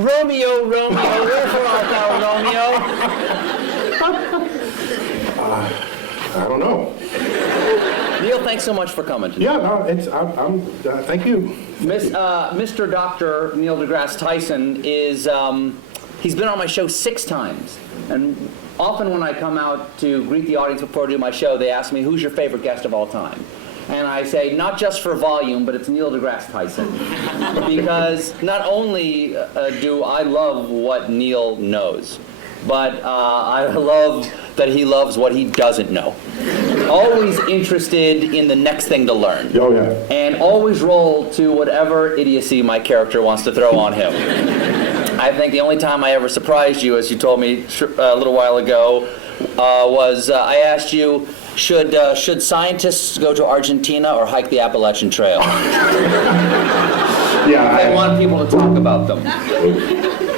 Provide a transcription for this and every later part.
Romeo, Romeo, wherefore art thou, Romeo? I don't know. Neil, thanks so much for coming today. Yeah, no, thank you. Mr. Dr. Neil deGrasse Tyson is, he's been on my show 6 times. And often when I come out to greet the audience before I do my show, they ask me, who's your favorite guest of all time? And I say, not just for volume, but it's Neil deGrasse Tyson. Because not only do I love what Neil knows, but I love that he loves what he doesn't know. Always interested in the next thing to learn. Oh, yeah. And always roll to whatever idiocy my character wants to throw on him. I think the only time I ever surprised you, as you told me a little while ago, was I asked you, should scientists go to Argentina or hike the Appalachian Trail? Yeah, I want people to talk about them.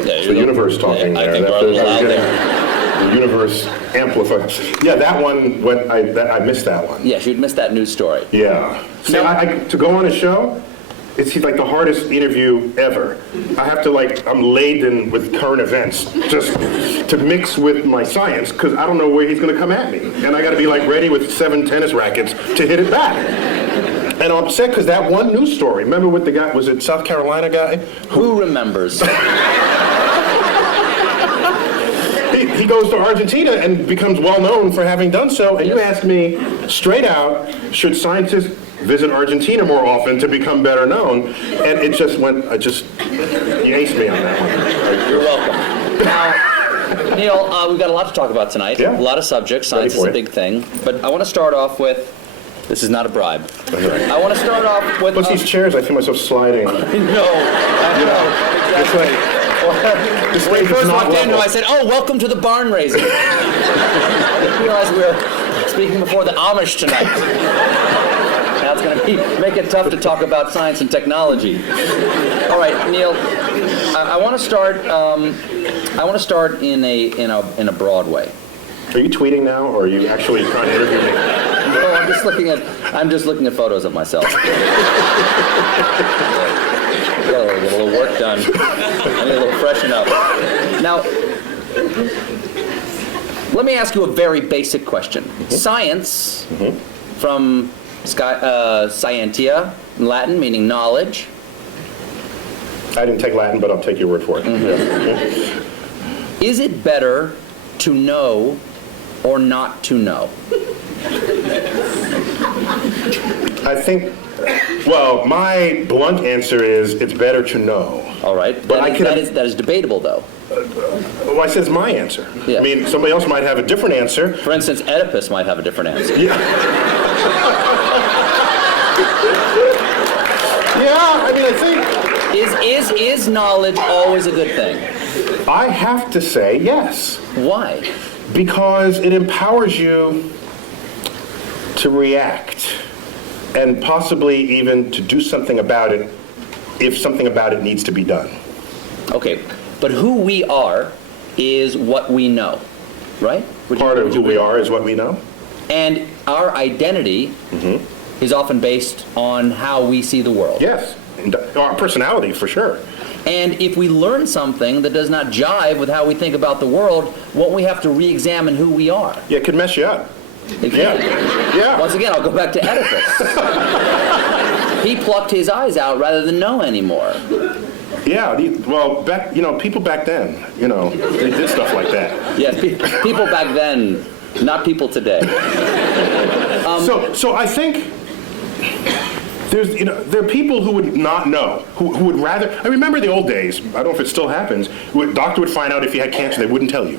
It's the universe talking there. I think we're a little loud there. The universe amplifies. Yeah, that one, I missed that one. Yes, you'd missed that news story. Yeah. See, to go on a show, it's like the hardest interview ever. I have to I'm laden with current events just to mix with my science because I don't know where he's going to come at me. And I got to be ready with 7 tennis rackets to hit it back. And I'm upset because that one news story, remember with the guy, was it South Carolina guy? Who remembers? He goes to Argentina and becomes well known for having done so. And you asked me straight out, should scientists visit Argentina more often to become better known? And it just went, you aced me on that one. You're welcome. Now, Neil, we've got a lot to talk about tonight. Yeah. A lot of subjects. Science is a big thing. But I want to start off with, this is not a bribe. I want to start off with... Plus these chairs, I feel myself sliding. No, I know. Exactly. When we first walked in, I said, oh, welcome to the barn raising. I realized we were speaking before the Amish tonight. Now it's going to make it tough to talk about science and technology. All right, Neil, I want to start. I want to start in a broad way. Are you tweeting now, or are you actually trying to interview me? No, I'm just looking at photos of myself. Get a little work done. I need a little freshen up. Now, let me ask you a very basic question. Science, from scientia, in Latin, meaning knowledge. I didn't take Latin, but I'll take your word for it. Is it better to know or not to know? I think, well, my blunt answer is it's better to know. All right. But that is debatable, though. Well, I said it's my answer. Yeah. I mean, somebody else might have a different answer. For instance, Oedipus might have a different answer. Yeah. Yeah, I mean, I think... Is knowledge always a good thing? I have to say yes. Why? Because it empowers you to react and possibly even to do something about it if something about it needs to be done. Okay, but who we are is what we know, right? Part of who we are is what we know. And our identity is often based on how we see the world. Yes, and our personality for sure. And if we learn something that does not jive with how we think about the world, won't we have to re-examine who we are? Yeah, it could mess you up. Yeah. Once again, I'll go back to Oedipus. He plucked his eyes out rather than know anymore. Yeah, well, people back then, they did stuff like that. Yes, people back then, not people today. So I think there are people who would not know, who would rather. I remember the old days. I don't know if it still happens. A doctor would find out if you had cancer, they wouldn't tell you.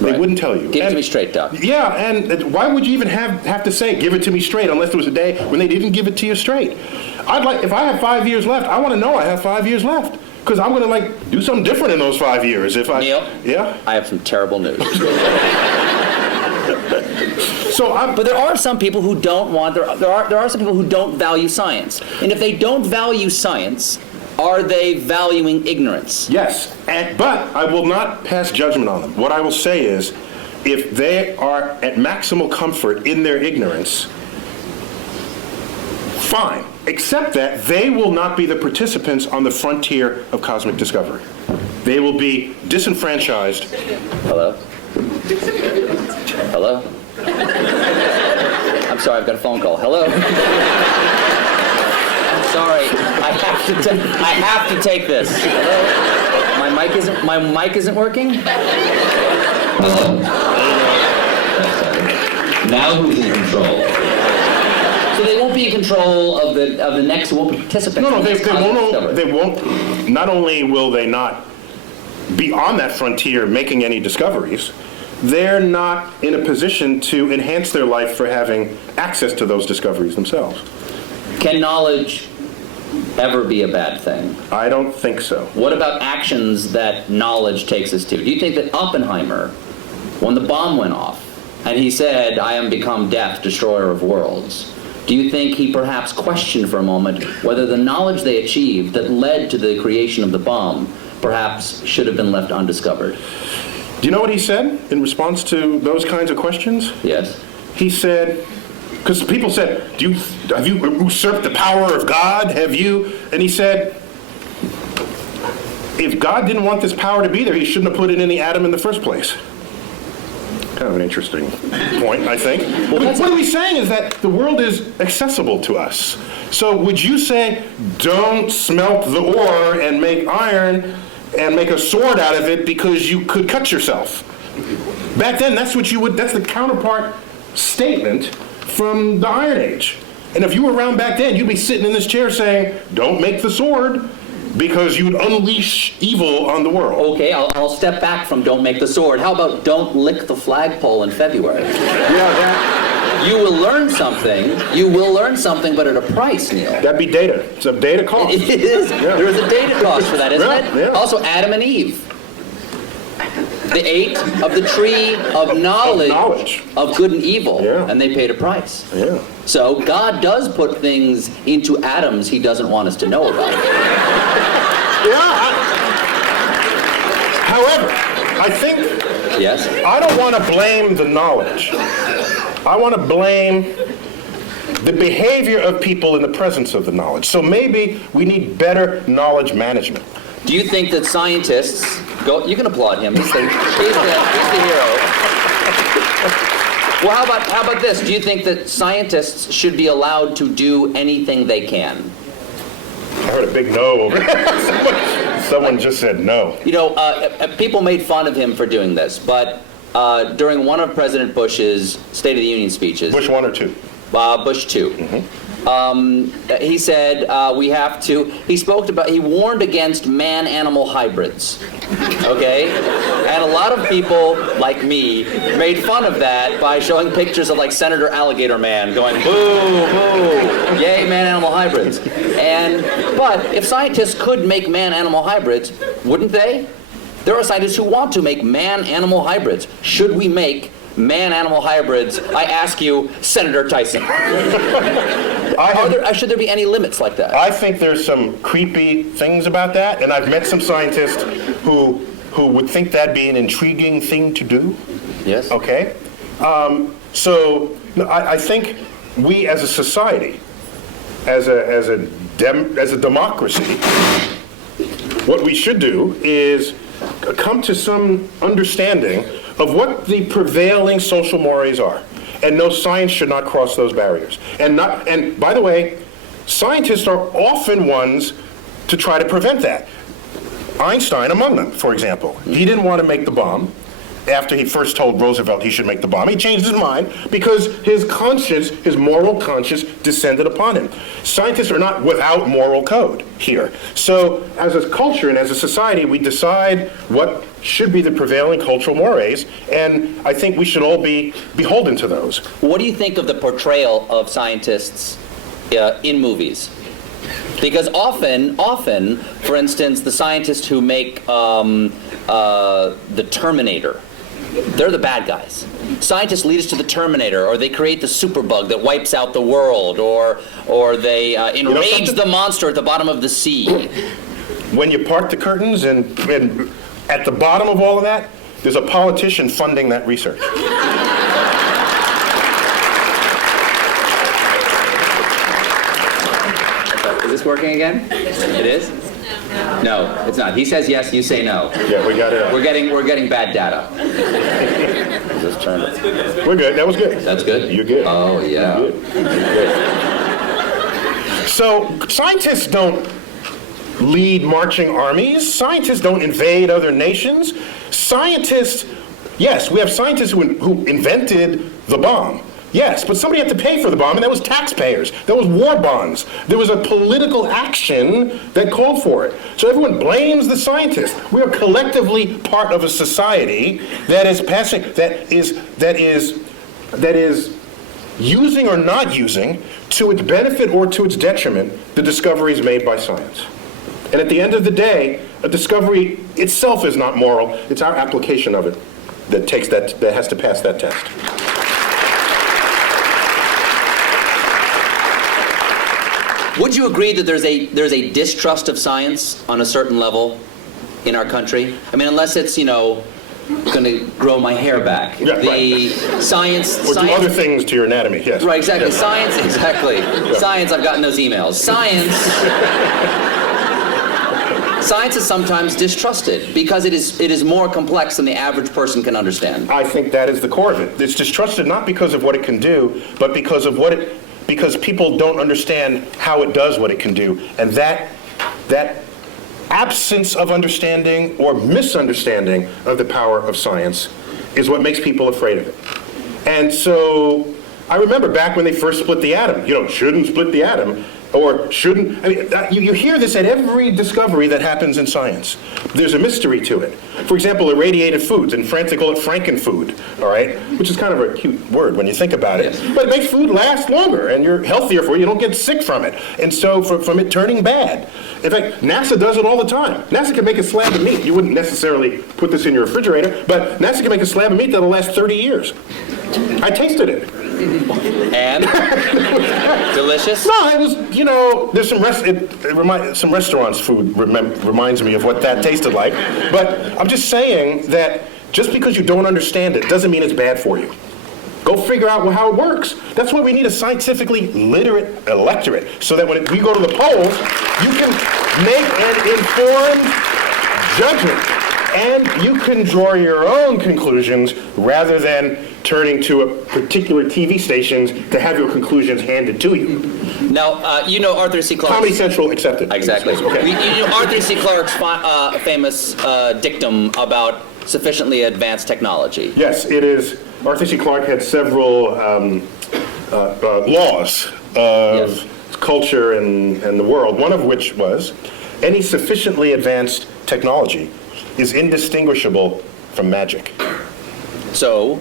They wouldn't tell you. Give it to me straight, Doc. Yeah, and why would you even have to say, give it to me straight, unless there was a day when they didn't give it to you straight? If I have 5 years left, I want to know I have 5 years left. Because I'm going to do something different in those 5 years. Neil? Yeah? I have some terrible news. But there are some people who don't want, there are some people who don't value science. And if they don't value science, are they valuing ignorance? Yes, but I will not pass judgment on them. What I will say is, if they are at maximal comfort in their ignorance, fine. Except that they will not be the participants on the frontier of cosmic discovery. They will be disenfranchised. Hello? Hello? I'm sorry, I've got a phone call. Hello? I'm sorry, I have to take this. Hello? My mic isn't working? Hello? Now who's in control? So they won't be in control of the next participants. No, they won't. Not only will they not be on that frontier making any discoveries, they're not in a position to enhance their life for having access to those discoveries themselves. Can knowledge ever be a bad thing? I don't think so. What about actions that knowledge takes us to? Do you think that Oppenheimer, when the bomb went off, and he said, "I am become death, destroyer of worlds," do you think he perhaps questioned for a moment whether the knowledge they achieved that led to the creation of the bomb perhaps should have been left undiscovered? Do you know what he said in response to those kinds of questions? Yes. He said, because people said, have you usurped the power of God? Have you? And he said, if God didn't want this power to be there, he shouldn't have put it in the atom in the first place. Kind of an interesting point, I think. Well, what he's saying is that the world is accessible to us. So would you say, don't smelt the ore and make iron and make a sword out of it because you could cut yourself? Back then, that's the counterpart statement from the Iron Age. And if you were around back then, you'd be sitting in this chair saying, don't make the sword, because you'd unleash evil on the world. Okay, I'll step back from don't make the sword. How about don't lick the flagpole in February? Yeah, You will learn something. You will learn something, but at a price, Neil. that'd be data. It's a data cost. It is. Yeah. There is a data cost for that, isn't Yeah, it? yeah. Also, Adam and Eve. They ate of the tree of knowledge of good and evil, Yeah. and they paid a price. Yeah. So God does put things into atoms he doesn't want us to know about. Yeah. However, I think Yes? I don't want to blame the knowledge. I want to blame the behavior of people in the presence of the knowledge. So maybe we need better knowledge management. Do you think that scientists go? You can applaud him. He's the hero. Well, how about this? Do you think that scientists should be allowed to do anything they can? I heard a big no over there. Someone just said no. You know, people made fun of him for doing this, but during one of President Bush's State of the Union speeches, Bush 1 or 2? Bush 2. He said he warned against man-animal hybrids, okay? And a lot of people, like me, made fun of that by showing pictures of like Senator Alligator Man going, boo, boo, yay, man-animal hybrids. But if scientists could make man-animal hybrids, wouldn't they? There are scientists who want to make man-animal hybrids. Should we make man-animal hybrids? I ask you, Senator Tyson. Should there be any limits like that? I think there's some creepy things about that, and I've met some scientists who would think that'd be an intriguing thing to do. Yes. Okay? I think we as a society, as a democracy, what we should do is come to some understanding of what the prevailing social mores are. And no, science should not cross those barriers. And by the way, scientists are often ones to try to prevent that. Einstein among them, for example. He didn't want to make the bomb after he first told Roosevelt he should make the bomb. He changed his mind because his conscience, his moral conscience, descended upon him. Scientists are not without moral code here. So as a culture and as a society, we decide what should be the prevailing cultural mores, and I think we should all be beholden to those. What do you think of the portrayal of scientists in movies? Because often, for instance, the scientists who make the Terminator, they're the bad guys. Scientists lead us to the Terminator, or they create the superbug that wipes out the world, or they enrage the monster at the bottom of the sea. When you part the curtains and at the bottom of all of that, there's a politician funding that research. Is this working again? It is? No, it's not. He says yes, you say no. Yeah, we got it. We're getting bad data. Just turn it. We're good. That was good. That's good? You're good. Oh, yeah. You're good. You're good. So scientists don't lead marching armies. Scientists don't invade other nations. Scientists, yes, we have scientists who invented the bomb. Yes, but somebody had to pay for the bomb, and that was taxpayers. That was war bonds. There was a political action that called for it. So everyone blames the scientists. We are collectively part of a society that is passing, that is using or not using, to its benefit or to its detriment, the discoveries made by science. And at the end of the day, a discovery itself is not moral. It's our application of it that has to pass that test. Would you agree that there's a distrust of science on a certain level in our country? I mean, unless it's, going to grow my hair back. Yeah, right. Science... Or do other things to your anatomy, yes. Right, exactly. Yes. Science, exactly. Yeah. Science, I've gotten those emails. Science is sometimes distrusted because it is more complex than the average person can understand. I think that is the core of it. It's distrusted not because of what it can do, but because of because people don't understand how it does what it can do. And that absence of understanding or misunderstanding of the power of science is what makes people afraid of it. And so I remember back when they first split the atom, shouldn't split the atom, or shouldn't, you hear this at every discovery that happens in science. There's a mystery to it. For example, irradiated foods, in France they call it frankenfood, all right? Which is kind of a cute word when you think about it. Yes. But it makes food last longer, and you're healthier for it, you don't get sick from it. And so from it turning bad. In fact, NASA does it all the time. NASA can make a slab of meat. You wouldn't necessarily put this in your refrigerator, but NASA can make a slab of meat that'll last 30 years. I tasted it. And? Delicious? No, it was, there's some restaurants' food reminds me of what that tasted like. But I'm just saying that just because you don't understand it doesn't mean it's bad for you. Go figure out how it works. That's why we need a scientifically literate electorate, so that when we go to the polls, you can make an informed judgment. And you can draw your own conclusions rather than turning to a particular TV stations to have your conclusions handed to you. Now, Arthur C. Clarke. Comedy Central accepted. Exactly. Okay. You know Arthur C. Clarke's famous dictum about sufficiently advanced technology. Yes, it is. Arthur C. Clarke had several laws of culture and the world, one of which was any sufficiently advanced technology is indistinguishable from magic. So,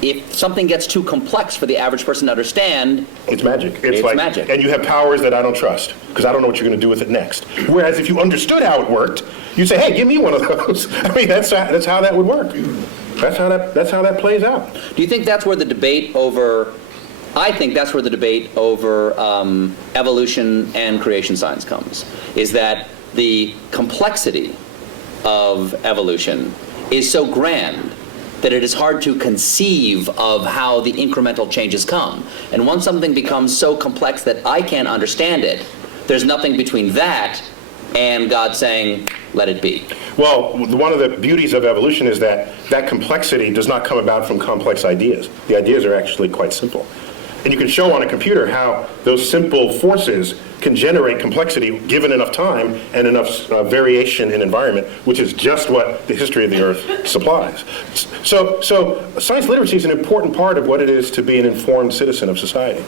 if something gets too complex for the average person to understand, it's magic. It's like magic. And you have powers that I don't trust, because I don't know what you're going to do with it next. Whereas if you understood how it worked, you'd say, hey, give me one of those. I mean, that's how that would work. That's how that plays out. Do you think that's where the debate over... I think that's where the debate over evolution and creation science comes, is that the complexity of evolution is so grand that it is hard to conceive of how the incremental changes come. And once something becomes so complex that I can't understand it, there's nothing between that and God saying, let it be. Well, one of the beauties of evolution is that complexity does not come about from complex ideas. The ideas are actually quite simple. And you can show on a computer how those simple forces can generate complexity given enough time and enough variation in environment, which is just what the history of the Earth supplies. So science literacy is an important part of what it is to be an informed citizen of society.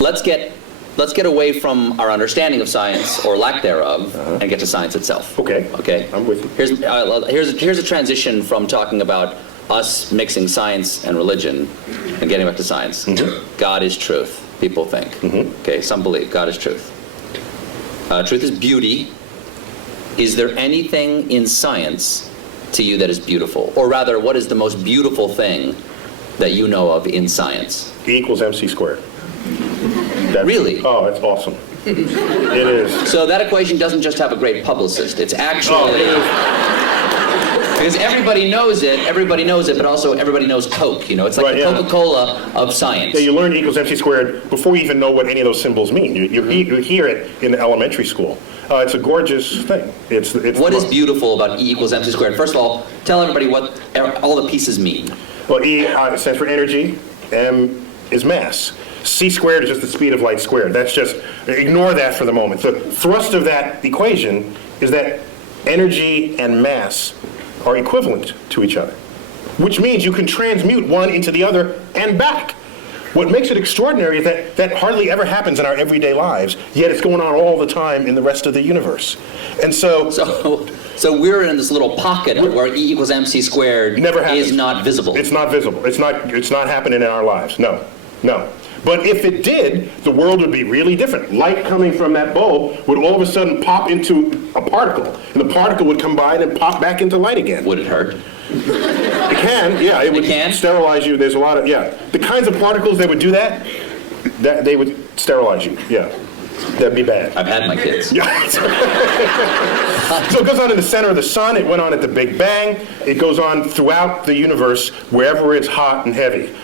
Let's get away from our understanding of science, or lack thereof, and get to science itself. Okay. Okay. I'm with you. Here's a transition from talking about us mixing science and religion and getting back to science. Mm-hmm. God is truth, people think. Mm-hmm. Okay, some believe God is truth. Truth is beauty. Is there anything in science to you that is beautiful? Or rather, what is the most beautiful thing that you know of in science? E equals MC squared. Really? Oh, that's awesome. It is. So that equation doesn't just have a great publicist. It's actually... Oh, it is. Because everybody knows it, but also everybody knows Coke, you know? It's like Right, the yeah. Coca-Cola of science. Yeah, you learn E equals MC squared before you even know what any of those symbols mean. You hear it in elementary school. It's a gorgeous thing. It's What is beautiful about E equals MC squared? First of all, tell everybody what all the pieces mean. Well, E stands for energy, M is mass. C squared is just the speed of light squared. That's just, ignore that for the moment. The thrust of that equation is that energy and mass are equivalent to each other, which means you can transmute one into the other and back. What makes it extraordinary is that that hardly ever happens in our everyday lives, yet it's going on all the time in the rest of the universe. And so So we're in this little pocket of where E equals MC squared never happens. is not visible. It's not visible. It's not happening in our lives. No. But if it did, the world would be really different. Light coming from that bulb would all of a sudden pop into a particle, and the particle would combine and pop back into light again. Would it hurt? It can, yeah. It would sterilize you. There's a lot of, yeah. The kinds of particles that would do that they would sterilize you, yeah. That'd be bad. I've had my kids. Yeah. So it goes on in the center of the sun. It went on at the Big Bang. It goes on throughout the universe, wherever it's hot and heavy.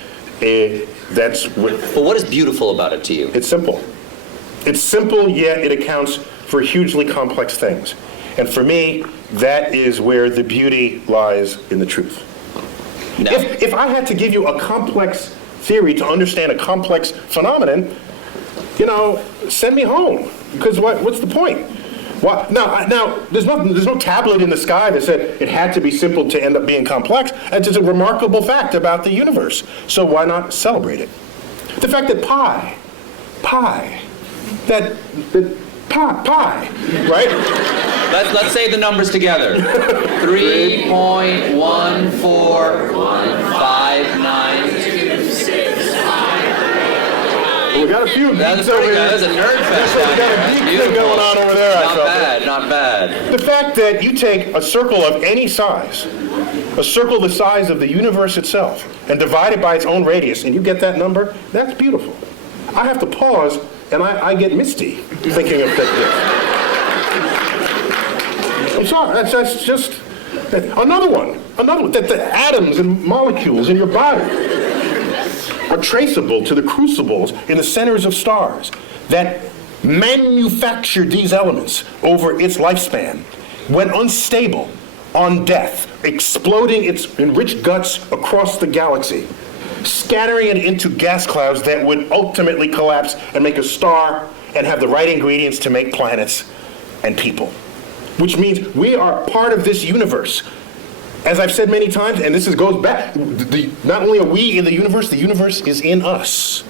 That's what. But what is beautiful about it to you? It's simple. It's simple, yet it accounts for hugely complex things. And for me, that is where the beauty lies in the truth. Now, If I had to give you a complex theory to understand a complex phenomenon, you know, send me home. Because what's the point? Now, there's no tablet in the sky that said it had to be simple to end up being complex. It's just a remarkable fact about the universe. So why not celebrate it? The fact that pi, right? let's say the numbers together. 3.14159. We got a few That's geeks over pretty here. good. That's a nerd fest. We got a geek thing going on over there. I Not felt. bad, not bad. The fact that you take a circle of any size, a circle the size of the universe itself, and divide it by its own radius, and you get that number, that's beautiful. I have to pause, and I get misty thinking of that. I'm sorry, that's just another one, that the atoms and molecules in your body are traceable to the crucibles in the centers of stars that manufactured these elements over its lifespan, when unstable, on death, exploding its enriched guts across the galaxy, scattering it into gas clouds that would ultimately collapse and make a star and have the right ingredients to make planets and people. Which means we are part of this universe. As I've said many times, and this goes back, not only are we in the universe is in us.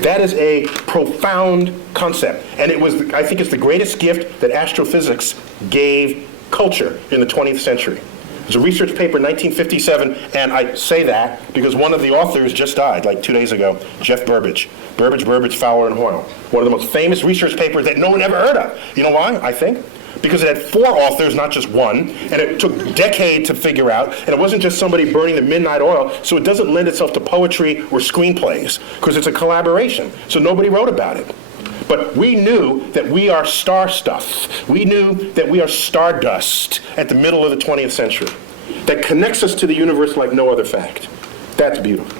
That is a profound concept. And I think it's the greatest gift that astrophysics gave culture in the 20th century. There's a research paper in 1957, and I say that because one of the authors just died, like 2 days ago, Jeff Burbidge, Fowler, and Hoyle. One of the most famous research papers that no one ever heard of. You know why, I think? Because it had 4 authors, not just one, and it took a decade to figure out, and it wasn't just somebody burning the midnight oil, so it doesn't lend itself to poetry or screenplays, because it's a collaboration, so nobody wrote about it. But we knew that we are star stuff. We knew that we are stardust at the middle of the 20th century. That connects us to the universe like no other fact. That's beautiful.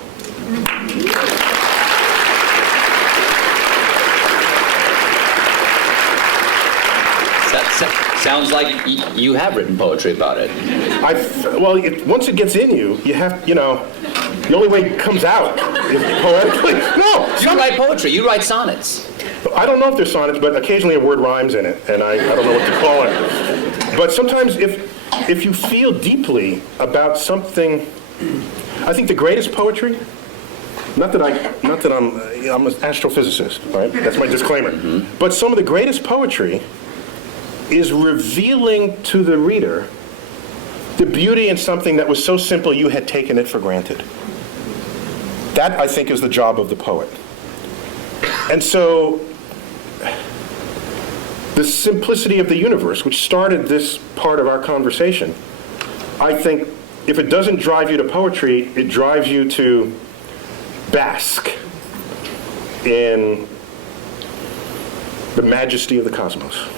Sounds like you have written poetry about it. Once it gets in you, you have, the only way it comes out is poetically. No! You write poetry. You write sonnets. I don't know if they're sonnets, but occasionally a word rhymes in it, and I don't know what to call it. But sometimes if you feel deeply about something, I think the greatest poetry, not that I'm an astrophysicist, right? That's my disclaimer. Mm-hmm. But some of the greatest poetry is revealing to the reader the beauty in something that was so simple you had taken it for granted. That, I think, is the job of the poet. And so, the simplicity of the universe, which started this part of our conversation, I think if it doesn't drive you to poetry, it drives you to bask in the majesty of the cosmos.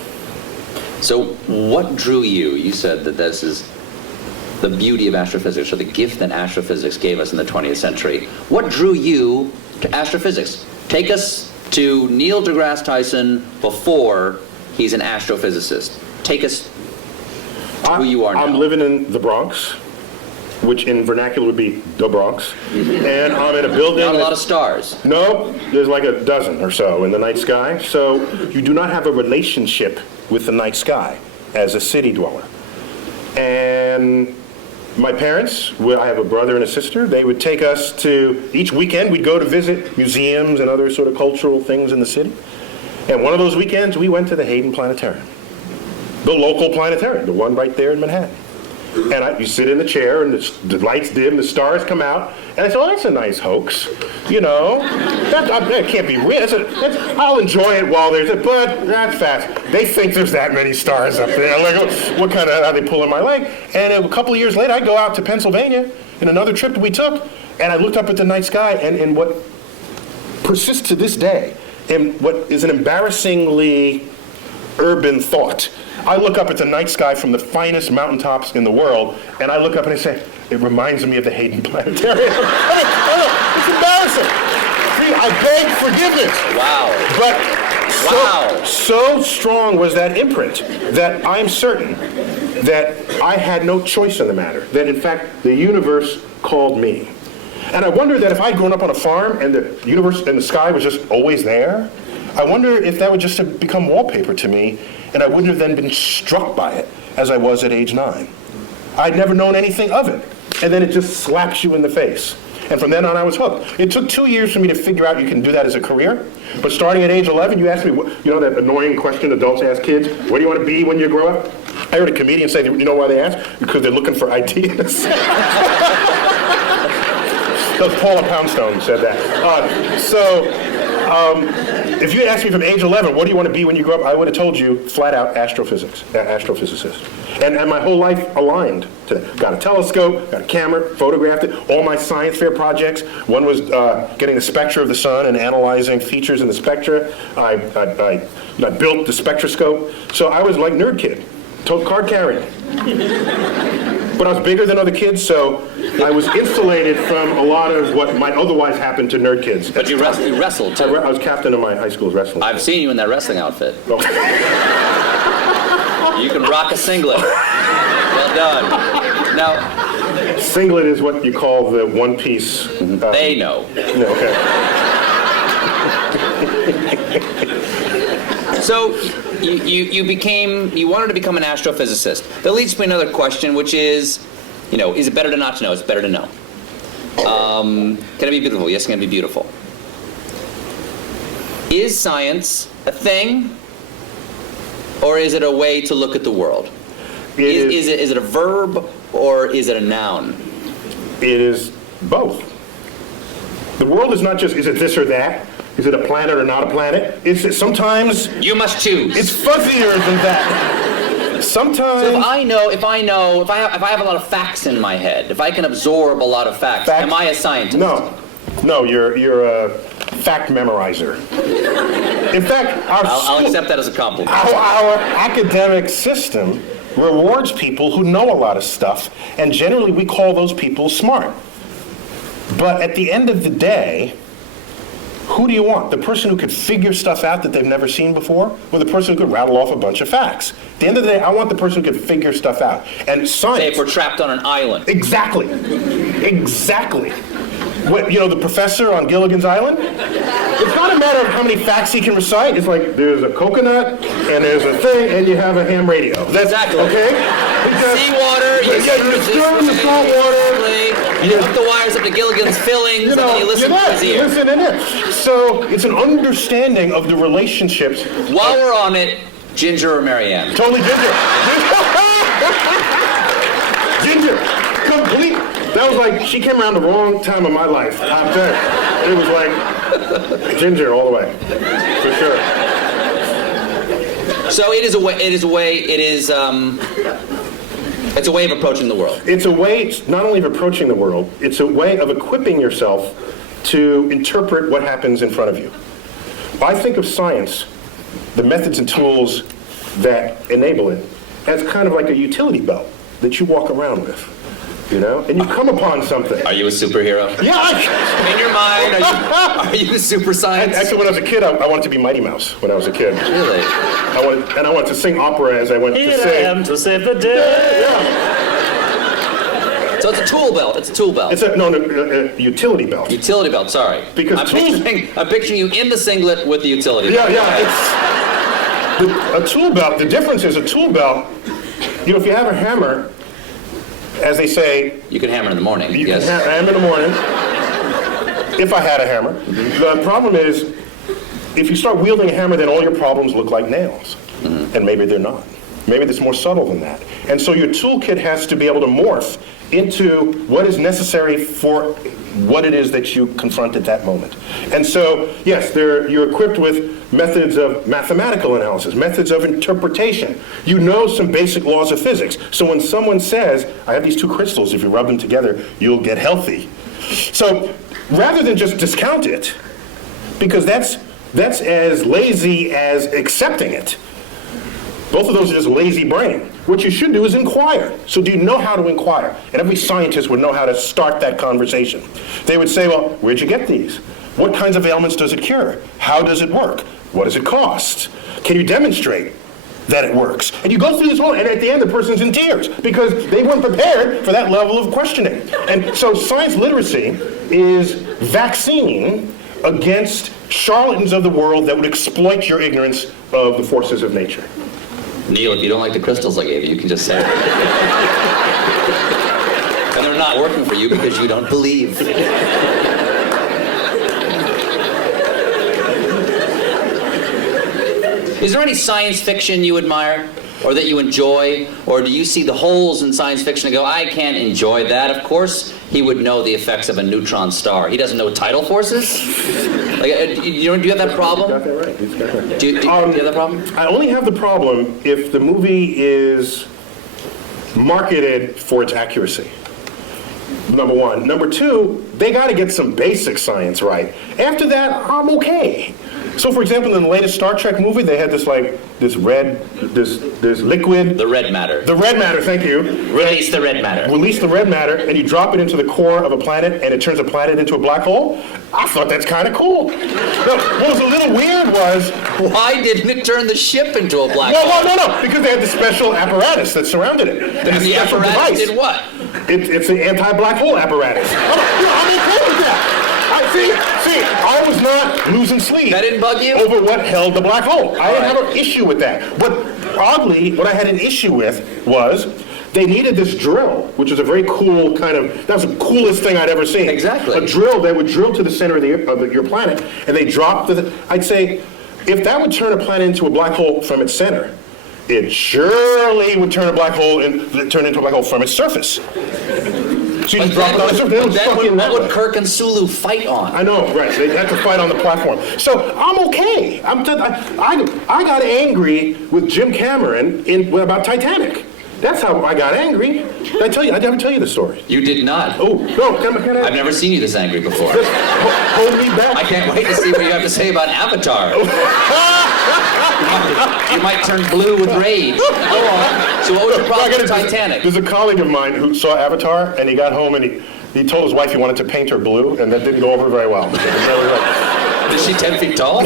So what drew you? You said that this the beauty of astrophysics, or the gift that astrophysics gave us in the 20th century. What drew you to astrophysics? Take us to Neil deGrasse Tyson before he's an astrophysicist. Take us to who you are now. I'm living in the Bronx, which in vernacular would be the Bronx. And I'm in a building. Not a lot of stars. No, there's like a dozen or so in the night sky. So you do not have a relationship with the night sky as a city dweller. And my parents, I have a brother and a sister, they would take us to, each weekend we'd go to visit museums and other sort of cultural things in the city. And one of those weekends we went to the Hayden Planetarium, the local planetarium, the one right there in Manhattan. And you sit in the chair, and the lights dim, the stars come out, and I said, "Oh, that's a nice hoax, you know. That can't be real. I'll enjoy it while there's it, but that's fast. They think there's that many stars up there. Like, what kind of? Are they pulling my leg?" And a couple of years later, I go out to Pennsylvania in another trip that we took, and I looked up at the night sky, and what persists to this day, and what is an embarrassingly urban thought. I look up at the night sky from the finest mountaintops in the world, and I look up and I say, "It reminds me of the Hayden Planetarium." It's embarrassing. I beg forgiveness. Wow. But so strong was that imprint that I'm certain that I had no choice in the matter, that in fact the universe called me. And I wonder that if I'd grown up on a farm and the universe and the sky was just always there, I wonder if that would just have become wallpaper to me, and I wouldn't have then been struck by it as I was at age 9. I'd never known anything of it. And then it just slaps you in the face. And from then on, I was hooked. It took 2 years for me to figure out you can do that as a career. But starting at age 11, you asked me, you know that annoying question adults ask kids, "What do you want to be when you grow up?" I heard a comedian say, "You know why they ask? Because they're looking for ideas." That was Paula Poundstone who said that. If you had asked me from age 11, what do you want to be when you grow up, I would have told you flat out astrophysicist. And my whole life aligned to that. Got a telescope, got a camera, photographed it. All my science fair projects. One was getting the spectra of the sun and analyzing features in the spectra. I built the spectroscope. So I was like nerd kid, card carrying. But I was bigger than other kids, so I was insulated from a lot of what might otherwise happen to nerd kids. But you wrestled too. I was captain of my high school's wrestling team. I've seen you in that wrestling outfit. Oh. You can rock a singlet. Well done. Now, Singlet is what you call the one-piece. they know. No, okay. So you wanted to become an astrophysicist. That leads to another question, which is it better to not to know? It's better to know. Can it be beautiful? Yes, it can be beautiful. Is science a thing, or is it a way to look at the world? Is it a verb, or is it a noun? It is both. The world is not just, is it this or that? Is it a planet or not a planet? Sometimes you must choose. It's fuzzier than that. Sometimes. So if I have a lot of facts in my head, if I can absorb a lot of facts, am I a scientist? No, you're a fact memorizer. In fact, I'll accept that as a compliment. Our academic system rewards people who know a lot of stuff, and generally we call those people smart. But at the end of the day, who do you want? The person who could figure stuff out that they've never seen before, or the person who could rattle off a bunch of facts? At the end of the day, I want the person who could figure stuff out. And science... Say if we're trapped on an island. Exactly. The professor on Gilligan's Island? It's not a matter of how many facts he can recite. It's like, there's a coconut, and there's a thing, and you have a ham radio. That's exactly. Okay? Seawater, you stir the salt water. You hook the wires up to Gilligan's fillings, and then you listen to his ear. Listen in it. So it's an understanding of the relationships. While we're on it, Ginger or Marianne? Totally Ginger. Ginger. Complete. That was like, she came around the wrong time of my life. I'm telling you. It was like Ginger all the way. For sure. So it's a way of approaching the world. It's a way, not only of approaching the world, it's a way of equipping yourself to interpret what happens in front of you. I think of science, the methods and tools that enable it, as kind of like a utility belt that you walk around with. you know, and you come upon something. Are you a superhero? Yeah, In your mind, are you super science? actually, when I was a kid, I wanted to be Mighty Mouse when I was a kid. Really? I wanted to sing opera as I went to sing. Here I am to save the day. Yeah. So it's a tool belt. It's a tool belt. It's a utility belt. Utility belt, sorry. Because I'm tools- picturing you in the singlet with the utility belt. Yeah, it's a tool belt. The difference is a tool belt, you know, if you have a hammer, as they say, You can hammer in the morning, you yes. can hammer in the morning, if I had a hammer. The problem is, if you start wielding a hammer, then all your problems look like nails. And maybe they're not. Maybe it's more subtle than that. And so your toolkit has to be able to morph into what is necessary for what it is that you confront at that moment. And so, yes, you're equipped with methods of mathematical analysis, methods of interpretation. You know some basic laws of physics. So when someone says, I have these two crystals, if you rub them together, you'll get healthy. So rather than just discount it, because that's as lazy as accepting it. Both of those are just lazy brain. What you should do is inquire. So do you know how to inquire? And every scientist would know how to start that conversation. They would say, well, where'd you get these? What kinds of ailments does it cure? How does it work? What does it cost? Can you demonstrate that it works? And you go through this whole, and at the end the person's in tears because they weren't prepared for that level of questioning. And so science literacy is vaccine against charlatans of the world that would exploit your ignorance of the forces of nature. Neil, if you don't like the crystals I gave you, you can just say it. And they're not working for you because you don't believe. Is there any science fiction you admire or that you enjoy? Or do you see the holes in science fiction and go, I can't enjoy that? Of course, he would know the effects of a neutron star. He doesn't know tidal forces? Like, do you have that problem? He's got that right. He's got that right. Do you have that problem? I only have the problem if the movie is marketed for its accuracy. Number one. Number two, they got to get some basic science right. After that, I'm okay. So, for example, in the latest Star Trek movie, they had this liquid. The red matter. The red matter, thank you. Release the red matter. Release the red matter, and you drop it into the core of a planet, and it turns a planet into a black hole. I thought that's kind of cool. Now, what was a little weird was... Why didn't it turn the ship into a black hole? No, because they had the special apparatus that surrounded it. And the apparatus did what? It's the anti-black hole apparatus. I'm okay with that. See, I was not losing sleep. That didn't bug you? Over what held the black hole. I didn't have an issue with that. But oddly, what I had an issue with was they needed this drill, which is a very cool kind of, that was the coolest thing I'd ever seen. Exactly. A drill that would drill to the center of your planet, and they dropped I'd say, if that would turn a planet into a black hole from its center, it surely would turn a black hole turn into a black hole from its surface. So you just drop it on the surface. What would Kirk and Sulu fight on? I know, right? They had to fight on the platform. So I'm okay. I got angry with Jim Cameron about Titanic. That's how I got angry. Did I tell you? I never tell you the story. You did not. Oh no! Can I? I've never seen you this angry before. Just hold me back. I can't wait to see what you have to say about Avatar. You might turn blue with rage. Go on. So what was your problem with Titanic? There's a colleague of mine who saw Avatar, and he got home and he told his wife he wanted to paint her blue, and that didn't go over very well. Is she 10 feet tall?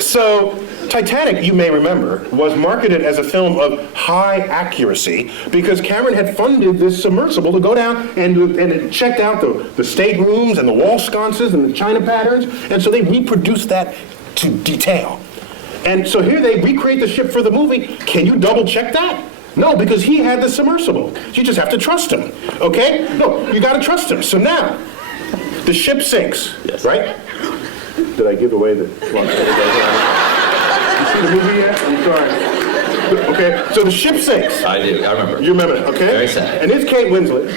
So, Titanic, you may remember, was marketed as a film of high accuracy because Cameron had funded this submersible to go down and it checked out the staterooms and the wall sconces and the china patterns, and so they reproduced that to detail. And so here they recreate the ship for the movie. Can you double check that? No, because he had the submersible. You just have to trust him, okay? No, you got to trust him. So now, the ship sinks, yes. Right? Did I give away the plot? You see the movie yet? I'm sorry. Okay, so the ship sinks. I do, I remember. You remember it, okay? Very sad. And it's Kate Winslet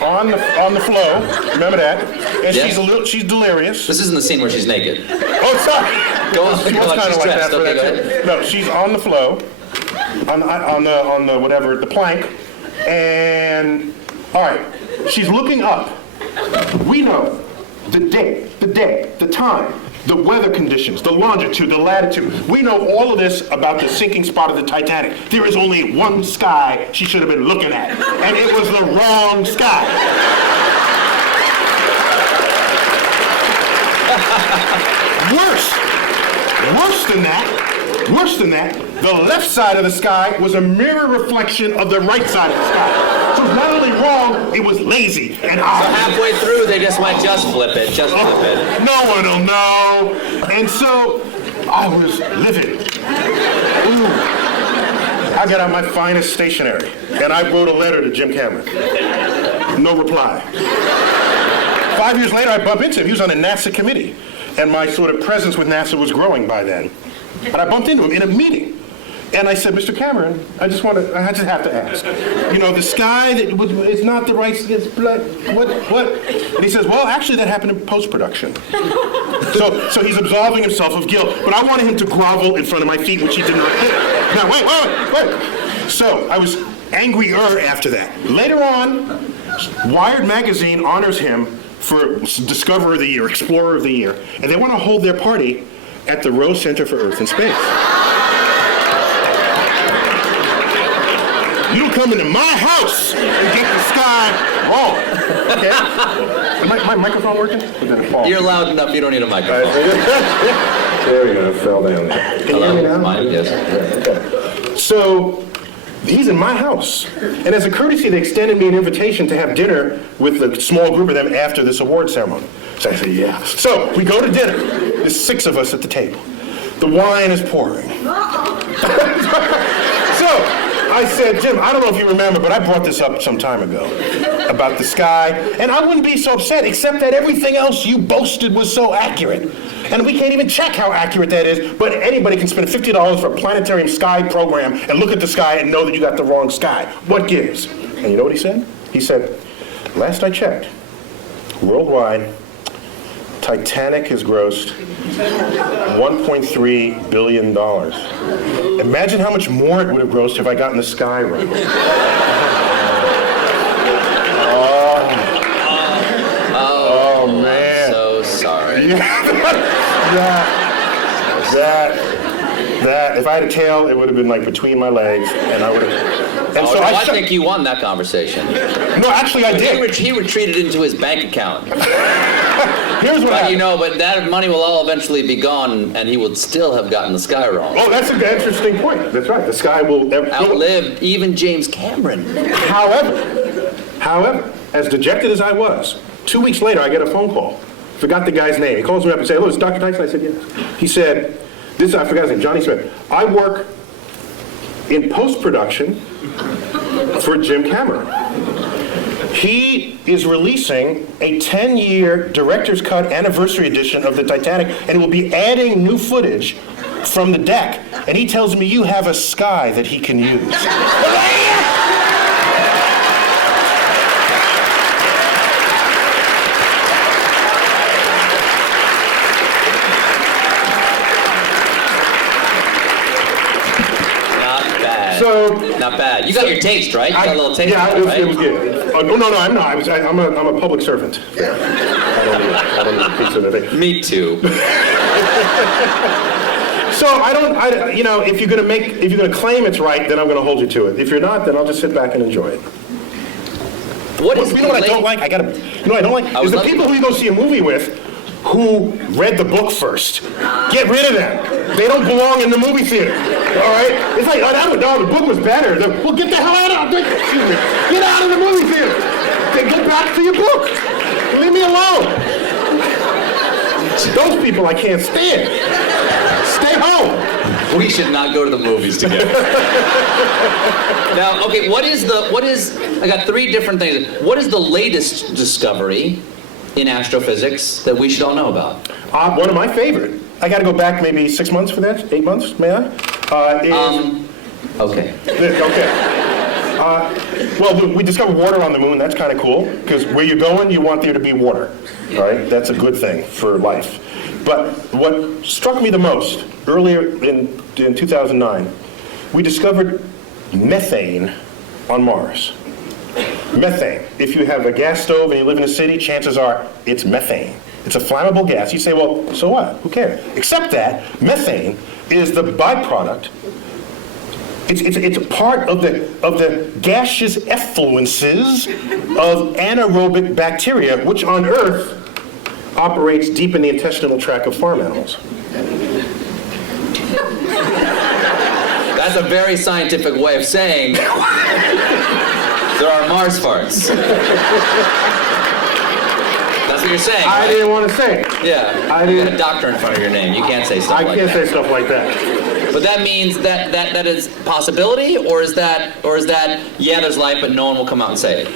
on the flow. Remember that? And Yes. she's delirious. This isn't the scene where she's naked. Oh, sorry. Go on, She go was on, kind she's of like that dressed. for Okay, that go too. ahead. No, she's on the flow, on the whatever, the plank, and all right, she's looking up. We know the date, the day, the time. the weather conditions, the longitude, the latitude. We know all of this about the sinking spot of the Titanic. There is only one sky she should have been looking at, and it was the wrong sky. Worse than that, the left side of the sky was a mirror reflection of the right side of the sky. So it was not only wrong, it was lazy and So odd. halfway through, they just might just flip it. No one will know. And so I was livid. Ooh. I got out my finest stationery and I wrote a letter to Jim Cameron. No reply. 5 years later, I bump into him. He was on a NASA committee. And my sort of presence with NASA was growing by then. And I bumped into him in a meeting. And I said, Mr. Cameron, I just have to ask. You know, the sky, it's not the right, it's blood, what? And he says, well, actually that happened in post-production. So he's absolving himself of guilt. But I wanted him to grovel in front of my feet, which he did not do. Now, wait. So I was angrier after that. Later on, Wired magazine honors him for Discoverer of the Year, Explorer of the Year, and they want to hold their party at the Rose Center for Earth and Space. You don't come into my house and get the sky wrong. Okay? Is my microphone working? Or did it fall? You're loud enough, you don't need a microphone. There we go, it fell down. Can you hear me now? Mine, yes. Okay. So, he's in my house. And as a courtesy, they extended me an invitation to have dinner with a small group of them after this award ceremony. So I said, yeah. So we go to dinner. There's 6 of us at the table. The wine is pouring. So I said, Jim, I don't know if you remember, but I brought this up some time ago about the sky. And I wouldn't be so upset, except that everything else you boasted was so accurate. And we can't even check how accurate that is, but anybody can spend $50 for a planetarium sky program and look at the sky and know that you got the wrong sky. What gives? And you know what he said? He said, last I checked, worldwide, Titanic has grossed $1.3 billion. Imagine how much more it would have grossed if I gotten the sky right. Oh, man. I'm so sorry. That, if I had a tail, it would have been like between my legs, and I would have. And so I think you won that conversation. No, actually, I did. He retreated into his bank account. Here's what But happened. you know, but that money will all eventually be gone, and he would still have gotten the sky wrong. Oh, that's an interesting point. That's right. The sky will Outlived even James Cameron. However, as dejected as I was, 2 weeks later, I get a phone call. Forgot the guy's name. He calls me up and says, hello, it's Dr. Tyson. I said, yes. He said, I forgot his name, Johnny Smith. I work in post-production for Jim Cameron. He is releasing a 10-year director's cut anniversary edition of the Titanic, and will be adding new footage from the deck. And he tells me you have a sky that he can use. Not bad. You got your taste, right? You got a little taste. Yeah, right? it was good. No, I'm not. I'm a public servant. I don't need a piece of the thing. Me too. So if you're gonna claim it's right, then I'm gonna hold you to it. If you're not, then I'll just sit back and enjoy it. What is You know what I don't like? I don't like is the people who you go see a movie with who read the book first. Get rid of them. They don't belong in the movie theater. All right? It's like, the book was better. Well, get the hell out of Get out of the movie theater. Then get back to your book. Leave me alone. Those people I can't stand. Stay home. We should not go to the movies together. Now, okay, I got 3 different things. What is the latest discovery in astrophysics that we should all know about? One of my favorite. I got to go back maybe 6 months for that. 8 months, may I? Okay. Well, we discovered water on the moon. That's kind of cool, because where you're going, you want there to be water. All right? That's a good thing for life. But what struck me the most, earlier in 2009, we discovered methane on Mars. Methane. If you have a gas stove and you live in a city, chances are it's methane. It's a flammable gas. You say, well, so what? Who cares? Except that methane is the byproduct. It's a part of the gaseous effluences of anaerobic bacteria, which on Earth operates deep in the intestinal tract of farm animals. That's a very scientific way of saying there are Mars farts. That's what you're saying, I right? didn't want to say it. Yeah. You got a doctor in front of your name. You can't say stuff I like can't that. say stuff like that. But that means that is possibility, or is that yeah, there's life, but no one will come out and say it.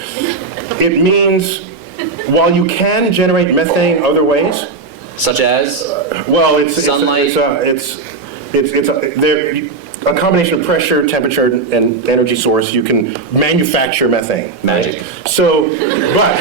It means while you can generate methane other ways, Such as well, it's sunlight. A combination of pressure, temperature, and energy source. You can manufacture methane. Magic. Right? So, but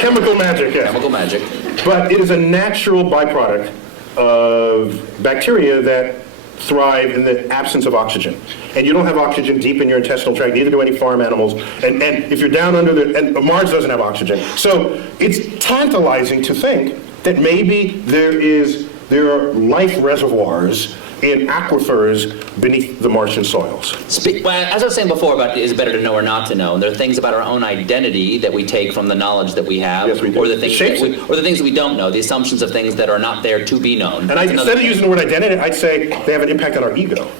chemical magic, yes. Chemical magic. But it is a natural byproduct of bacteria that thrive in the absence of oxygen. And you don't have oxygen deep in your intestinal tract, neither do any farm animals. And if you're down under and Mars doesn't have oxygen. So it's tantalizing to think that maybe there are life reservoirs in aquifers beneath the Martian soils. Well, as I was saying before about is it better to know or not to know, and there are things about our own identity that we take from the knowledge that we have, Yes, we do. or the things Shapes that or the things that we don't know, the assumptions of things that are not there to be known. And instead of using the word identity, I'd say they have an impact on our ego.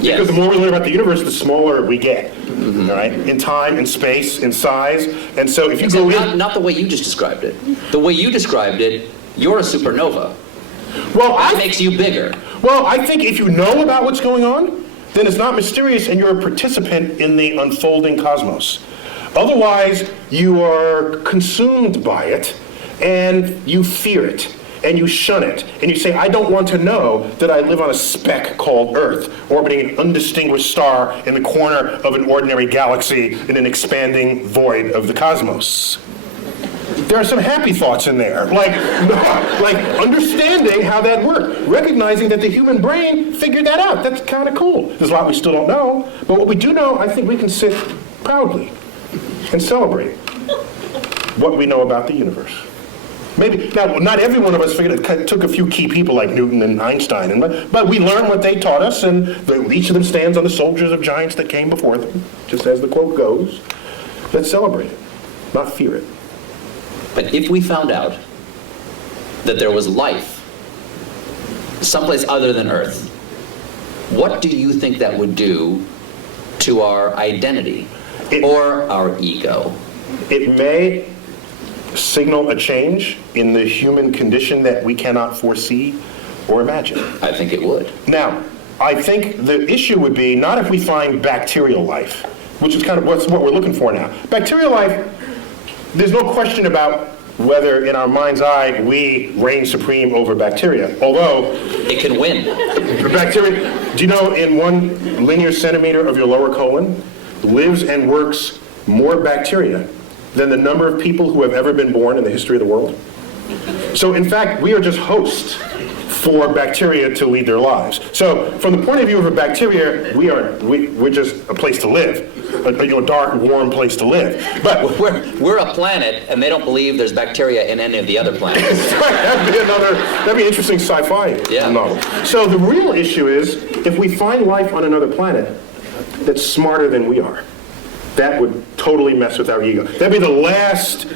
Yes. Because the more we learn about the universe, the smaller we get, all right? In time, in space, in size. And so if you Except go in... not the way you just described it. The way you described it, you're a supernova. Well, That makes you bigger. Well, I think if you know about what's going on, then it's not mysterious and you're a participant in the unfolding cosmos. Otherwise, you are consumed by it and you fear it and you shun it and you say, I don't want to know that I live on a speck called Earth, orbiting an undistinguished star in the corner of an ordinary galaxy in an expanding void of the cosmos. There are some happy thoughts in there, like understanding how that worked, recognizing that the human brain figured that out. That's kind of cool. There's a lot we still don't know, but what we do know, I think we can sit proudly and celebrate what we know about the universe. Maybe, now, not every one of us figured it took a few key people like Newton and Einstein, but we learned what they taught us, and each of them stands on the shoulders of giants that came before them, just as the quote goes. Let's celebrate it, not fear it. But if we found out that there was life someplace other than Earth, what do you think that would do to our identity or our ego? It may signal a change in the human condition that we cannot foresee or imagine. I think it would. Now, I think the issue would be not if we find bacterial life, which is kind of what we're looking for now. Bacterial life, there's no question about whether in our mind's eye we reign supreme over bacteria, although it can win. Bacteria, do you know in 1 linear centimeter of your lower colon lives and works more bacteria than the number of people who have ever been born in the history of the world? So in fact, we are just hosts for bacteria to lead their lives. So from the point of view of a bacteria, we're just a place to live, a dark, warm place to live. But we're a planet, and they don't believe there's bacteria in any of the other planets. that'd be an interesting sci-fi novel. So the real issue is, if we find life on another planet that's smarter than we are, that would totally mess with our ego. That'd be the last,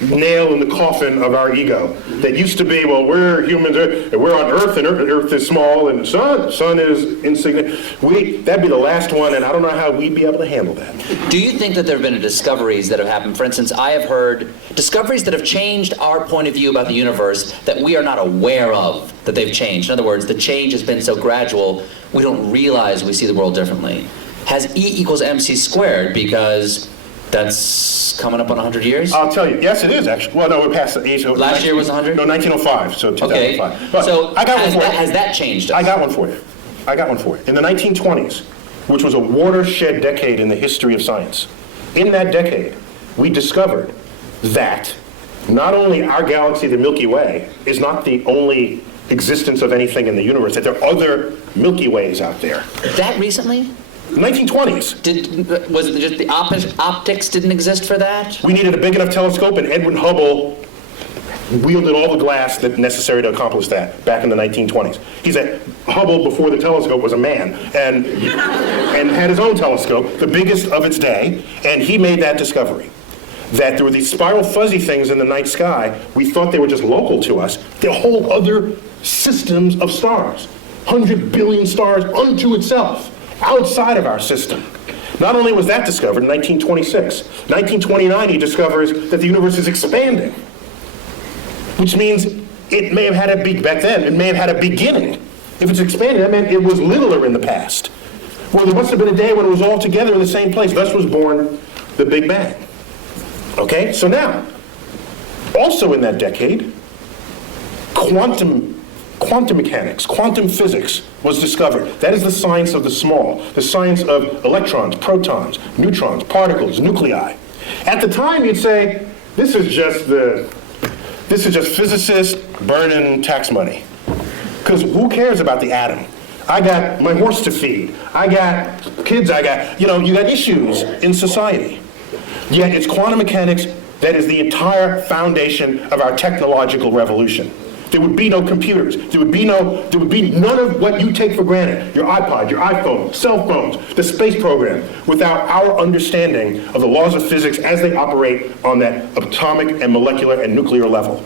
nail in the coffin of our ego. That used to be, well, we're humans, and we're on Earth, and Earth is small, and sun is insignificant. That'd be the last one, and I don't know how we'd be able to handle that. Do you think that there have been discoveries that have happened? For instance, I have heard discoveries that have changed our point of view about the universe that we are not aware of that they've changed. In other words, the change has been so gradual, we don't realize we see the world differently. Has E equals MC squared, because that's coming up on 100 years? I'll tell you. Yes, it is, actually. Well, no, we're past the age of... Last year was 100? No, 1905, so 2005. Okay. But So I got one for you. has that changed us? I got one for you. In the 1920s, which was a watershed decade in the history of science, in that decade, we discovered that not only our galaxy, the Milky Way, is not the only existence of anything in the universe, that there are other Milky Ways out there. That recently? 1920s. Was it just the optics didn't exist for that? We needed a big enough telescope, and Edwin Hubble wielded all the glass that necessary to accomplish that back in the 1920s. He said Hubble, before the telescope, was a man and had his own telescope, the biggest of its day, and he made that discovery. That there were these spiral fuzzy things in the night sky. We thought they were just local to us. They're whole other systems of stars. 100 billion stars unto itself, outside of our system. Not only was that discovered in 1926, 1929 he discovers that the universe is expanding, which means it may have had a back then, it may have had a beginning. If it's expanding, that meant it was littler in the past. Well, there must have been a day when it was all together in the same place. Thus was born the Big Bang. Okay, so now, also in that decade, quantum mechanics, quantum physics was discovered. That is the science of the small, the science of electrons, protons, neutrons, particles, nuclei. At the time, you'd say, this is just physicists burning tax money. Because who cares about the atom? I got my horse to feed. I got kids, you got issues in society. Yet it's quantum mechanics that is the entire foundation of our technological revolution. There would be no computers. There would be none of what you take for granted, your iPod, your iPhone, cell phones, the space program, without our understanding of the laws of physics as they operate on that atomic and molecular and nuclear level.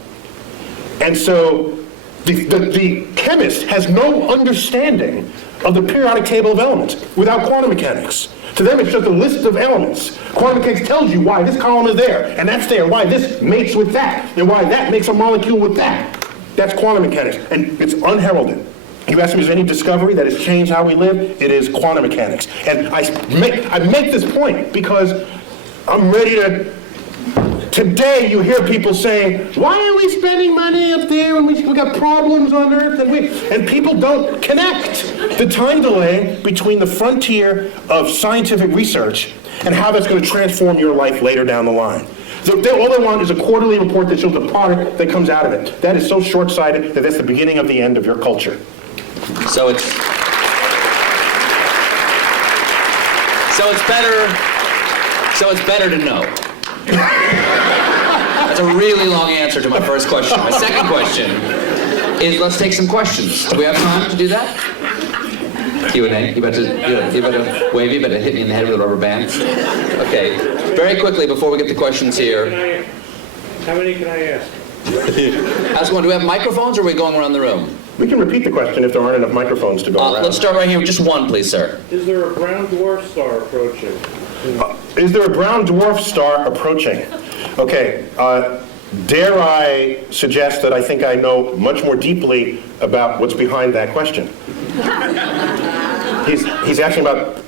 And so the chemist has no understanding of the periodic table of elements without quantum mechanics. To them, it's just a list of elements. Quantum mechanics tells you why this column is there, and that's there, why this mates with that, and why that makes a molecule with that. That's quantum mechanics, and it's unheralded. You ask me, is there any discovery that has changed how we live? It is quantum mechanics. And I make this point because I'm ready to... Today, you hear people saying, why are we spending money up there when we got problems on Earth? And people don't connect the time delay between the frontier of scientific research and how that's going to transform your life later down the line. All they want is a quarterly report that shows the product that comes out of it. That is so short-sighted that that's the beginning of the end of your culture. So it's better to know. That's a really long answer to my first question. My second question is, let's take some questions. Do we have time to do that? Q&A. You better wave. You better hit me in the head with a rubber band. Okay. Very quickly before we get the questions here. How many can I ask? Ask one. Do we have microphones, or are we going around the room? We can repeat the question if there aren't enough microphones to go around. Let's start right here with just one, please, sir. Is there a brown dwarf star approaching? Is there a brown dwarf star approaching? Okay. Dare I suggest that I think I know much more deeply about what's behind that question? He's asking about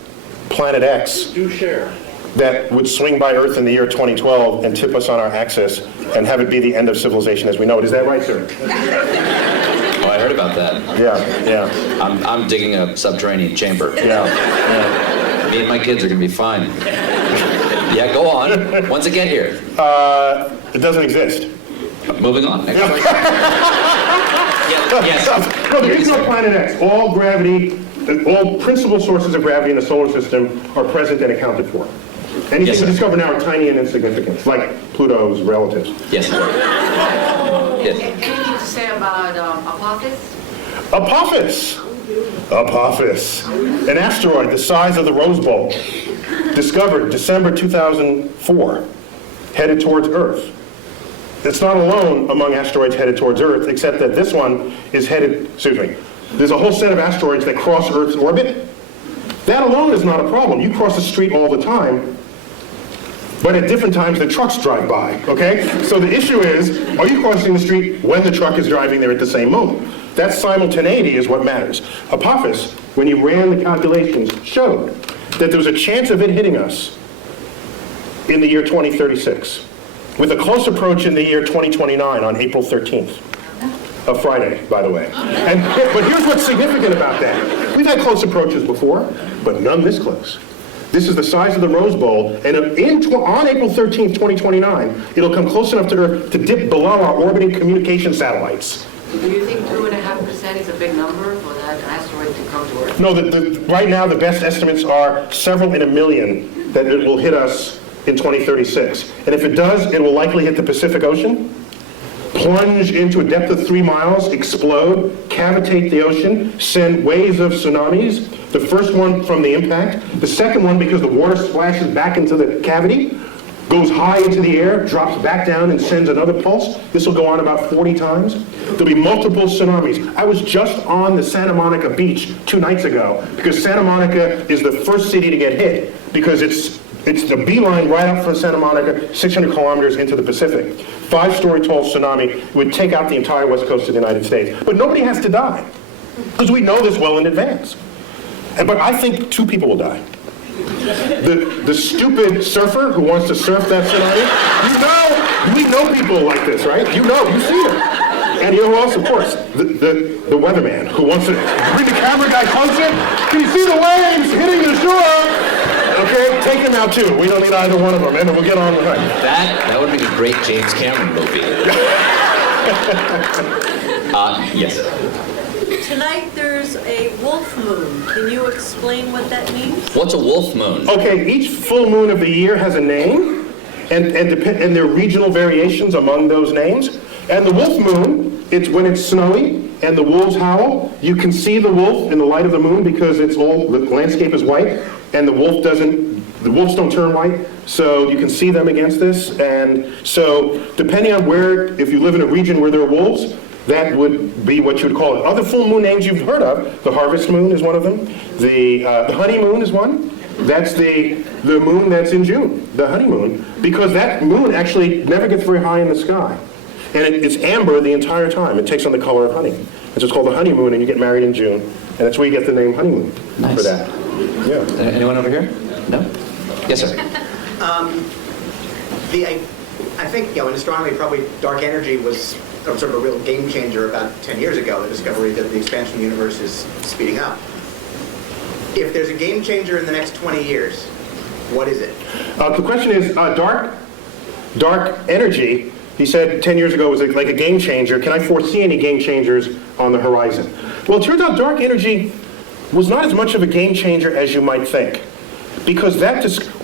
Planet X. Do share. That would swing by Earth in the year 2012 and tip us on our axis and have it be the end of civilization as we know it. Is that right, sir? Oh, I heard about that. Yeah. I'm digging a subterranean chamber. Yeah. Me and my kids are going to be fine. Yeah, go on. When's it get here? It doesn't exist. Moving on. Next question. Yes. No, there is no Planet X. All gravity, all principal sources of gravity in the solar system are present and accounted for. Anything Yes, we sir. discover now are tiny and insignificant, like Pluto's relatives. Yes. Yes. Anything to say about Apophis? Apophis. An asteroid the size of the Rose Bowl. Discovered December 2004. Headed towards Earth. It's not alone among asteroids headed towards Earth, except that this one is headed, there's a whole set of asteroids that cross Earth's orbit. That alone is not a problem. You cross the street all the time, but at different times the trucks drive by, okay? So the issue is, are you crossing the street when the truck is driving there at the same moment? That simultaneity is what matters. Apophis, when he ran the calculations, showed that there was a chance of it hitting us in the year 2036, with a close approach in the year 2029 on April 13th. A Friday, by the way. But here's what's significant about that. We've had close approaches before, but none this close. This is the size of the Rose Bowl, and on April 13th, 2029, it'll come close enough to Earth to dip below our orbiting communication satellites. Do you think 2.5% is a big number for that asteroid to come to Earth? No, right now the best estimates are several in a million that it will hit us in 2036. And if it does, it will likely hit the Pacific Ocean, plunge into a depth of 3 miles, explode, cavitate the ocean, send waves of tsunamis. The first one from the impact. The second one, because the water splashes back into the cavity, goes high into the air, drops back down, and sends another pulse. This will go on about 40 times. There'll be multiple tsunamis. I was just on the Santa Monica beach 2 nights ago, because Santa Monica is the first city to get hit, because it's the beeline right up from Santa Monica, 600 kilometers into the Pacific. 5-story tall tsunami would take out the entire west coast of the United States. But nobody has to die, because we know this well in advance. But I think 2 people will die. The stupid surfer who wants to surf that tsunami, we know people like this, right? You see them. And you know who else? Of course, the weatherman who wants to bring the camera guy closer. Can you see the waves hitting the shore? Okay, take him out too. We don't need either one of them, and we'll get on with it. That would be a great James Cameron movie. Yes. Tonight there's a wolf moon. Can you explain what that means? What's a wolf moon? Okay, each full moon of the year has a name, and there are regional variations among those names. And the wolf moon, it's when it's snowy and the wolves howl. You can see the wolf in the light of the moon because the landscape is white, and the wolves don't turn white, so you can see them against this. And so depending on if you live in a region where there are wolves, that would be what you would call it. Other full moon names you've heard of, the harvest moon is one of them. The honeymoon is one. That's the moon that's in June, the honeymoon, because that moon actually never gets very high in the sky. And it's amber the entire time. It takes on the color of honey. It's just called the honeymoon, and you get married in June. And that's where you get the name honeymoon for that. Yeah. Anyone over here? No? Yes, sir. I think, in astronomy, probably dark energy was sort of a real game changer about 10 years ago, the discovery that the expansion of the universe is speeding up. If there's a game changer in the next 20 years, what is it? The question is, dark energy, he said 10 years ago, was like a game changer. Can I foresee any game changers on the horizon? Well, it turns out dark energy was not as much of a game changer as you might think, because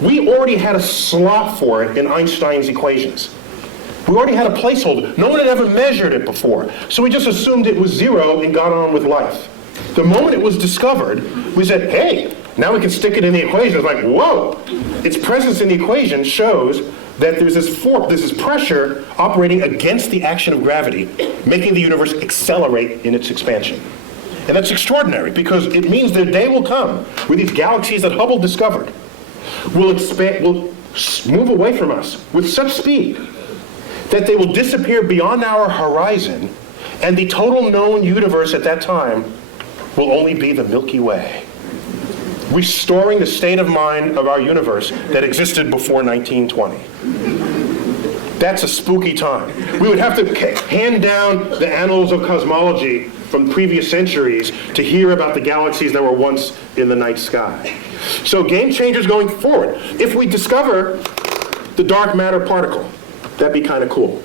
we already had a slot for it in Einstein's equations. We already had a placeholder. No one had ever measured it before, so we just assumed it was 0 and got on with life. The moment it was discovered, we said, hey, now we can stick it in the equation. It's like, whoa! Its presence in the equation shows that there's this pressure operating against the action of gravity, making the universe accelerate in its expansion. And that's extraordinary, because it means that a day will come where these galaxies that Hubble discovered will move away from us with such speed that they will disappear beyond our horizon, and the total known universe at that time will only be the Milky Way, restoring the state of mind of our universe that existed before 1920. That's a spooky time. We would have to hand down the annals of cosmology from previous centuries to hear about the galaxies that were once in the night sky. So game changers going forward. If we discover the dark matter particle, that'd be kind of cool.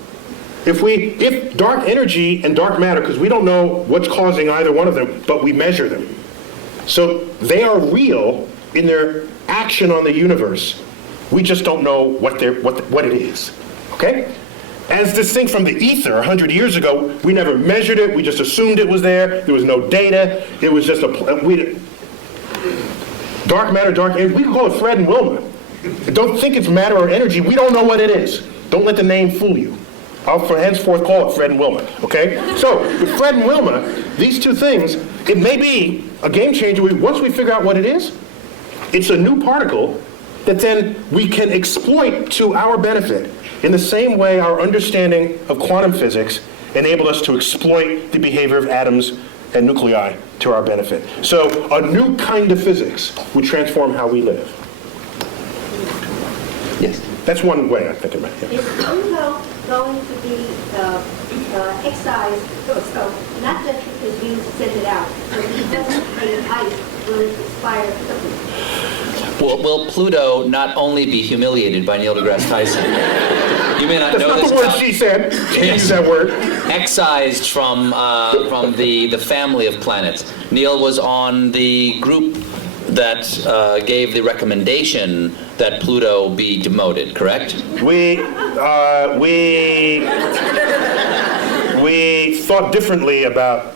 If dark energy and dark matter, because we don't know what's causing either one of them, but we measure them. So they are real in their action on the universe. We just don't know what it is. Okay? As distinct from the ether 100 years ago, we never measured it, we just assumed it was there, there was no data, it was just dark matter, dark energy, we can call it Fred and Wilma. Don't think it's matter or energy, we don't know what it is. Don't let the name fool you. I'll henceforth call it Fred and Wilma, okay? So, with Fred and Wilma, these two things, it may be a game changer. Once we figure out what it is, it's a new particle that then we can exploit to our benefit in the same way our understanding of quantum physics enabled us to exploit the behavior of atoms and nuclei to our benefit. So a new kind of physics would transform how we live. Yes. That's one way I think about it. Is Pluto going to be excised, so not just because you send it out, but because the ice will expire quickly? Will Pluto not only be humiliated by Neil deGrasse Tyson? You may not That's know not this. the word she said. She used that word. Excised from the family of planets. Neil was on the group that gave the recommendation that Pluto be demoted, correct? we thought differently about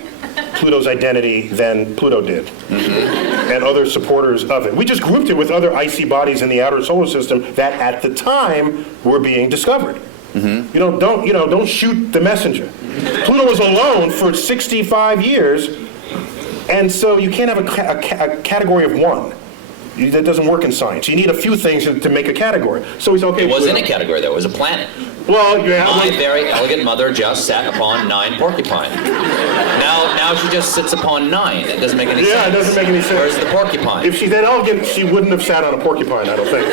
Pluto's identity than Pluto did, and other supporters of it. We just grouped it with other icy bodies in the outer solar system that, at the time, were being discovered. Don't shoot the messenger. Pluto was alone for 65 years, and so you can't have a category of one. That doesn't work in science. You need a few things to make a category. So we said, okay. It wasn't a category, though. It was a planet. Well, My very elegant mother just sat upon 9 porcupine. Now she just sits upon 9. It doesn't make any sense. Yeah, it doesn't make any sense. Where's the porcupine? If she's that elegant, she wouldn't have sat on a porcupine, I don't think.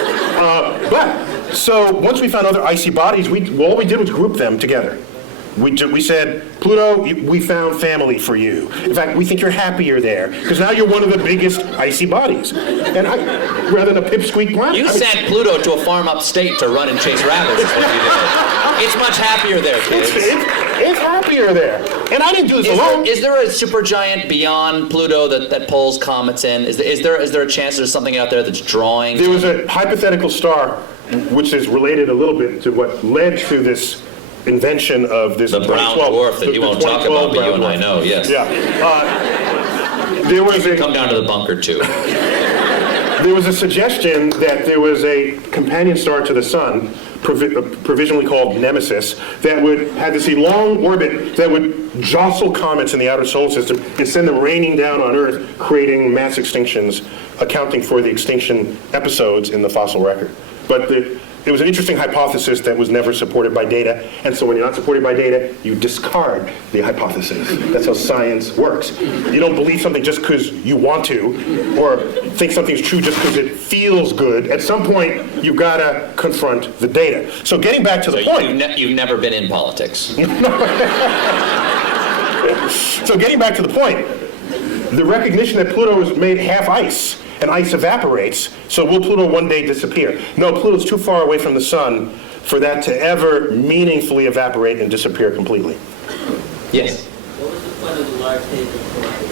So once we found other icy bodies, all we did was group them together. We said, Pluto, we found family for you. In fact, we think you're happier there, because now you're one of the biggest icy bodies. And rather than a pipsqueak planet. You sent Pluto to a farm upstate to run and chase rabbits, is what you did. It's much happier there, kids. It's happier there. And I didn't do this alone. Is there a supergiant beyond Pluto that pulls comets in? Is there a chance there's something out there that's drawing? There was a hypothetical star, which is related a little bit to what led to this invention of this the brown dwarf that you won't talk about, but you and I know, yes. Yeah. There was Come down to the bunker, too. There was a suggestion that there was a companion star to the sun, provisionally called Nemesis, that had this long orbit that would jostle comets in the outer solar system and send them raining down on Earth, creating mass extinctions, accounting for the extinction episodes in the fossil record. But it was an interesting hypothesis that was never supported by data, and so when you're not supported by data, you discard the hypothesis. That's how science works. You don't believe something just because you want to, or think something's true just because it feels good. At some point, you've got to confront the data. So getting back to the point... You've never been in politics. So getting back to the point, the recognition that Pluto is made half ice, and ice evaporates, so will Pluto one day disappear? No, Pluto's too far away from the sun for that to ever meaningfully evaporate and disappear completely. Yes. What was the point of the Large Hadron Collider?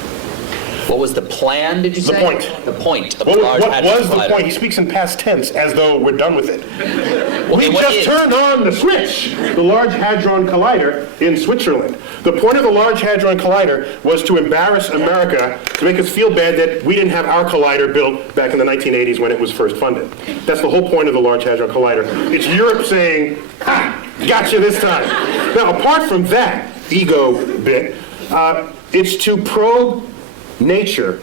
What was the plan, did you say? The point. The point of What the Large Hadron was the Collider. point? He speaks in past tense as though we're done with it. We what just is- turned on the switch, the Large Hadron Collider in Switzerland. The point of the Large Hadron Collider was to embarrass America, to make us feel bad that we didn't have our collider built back in the 1980s when it was first funded. That's the whole point of the Large Hadron Collider. It's Europe saying, ha, gotcha this time. Now, apart from that ego bit, it's to probe nature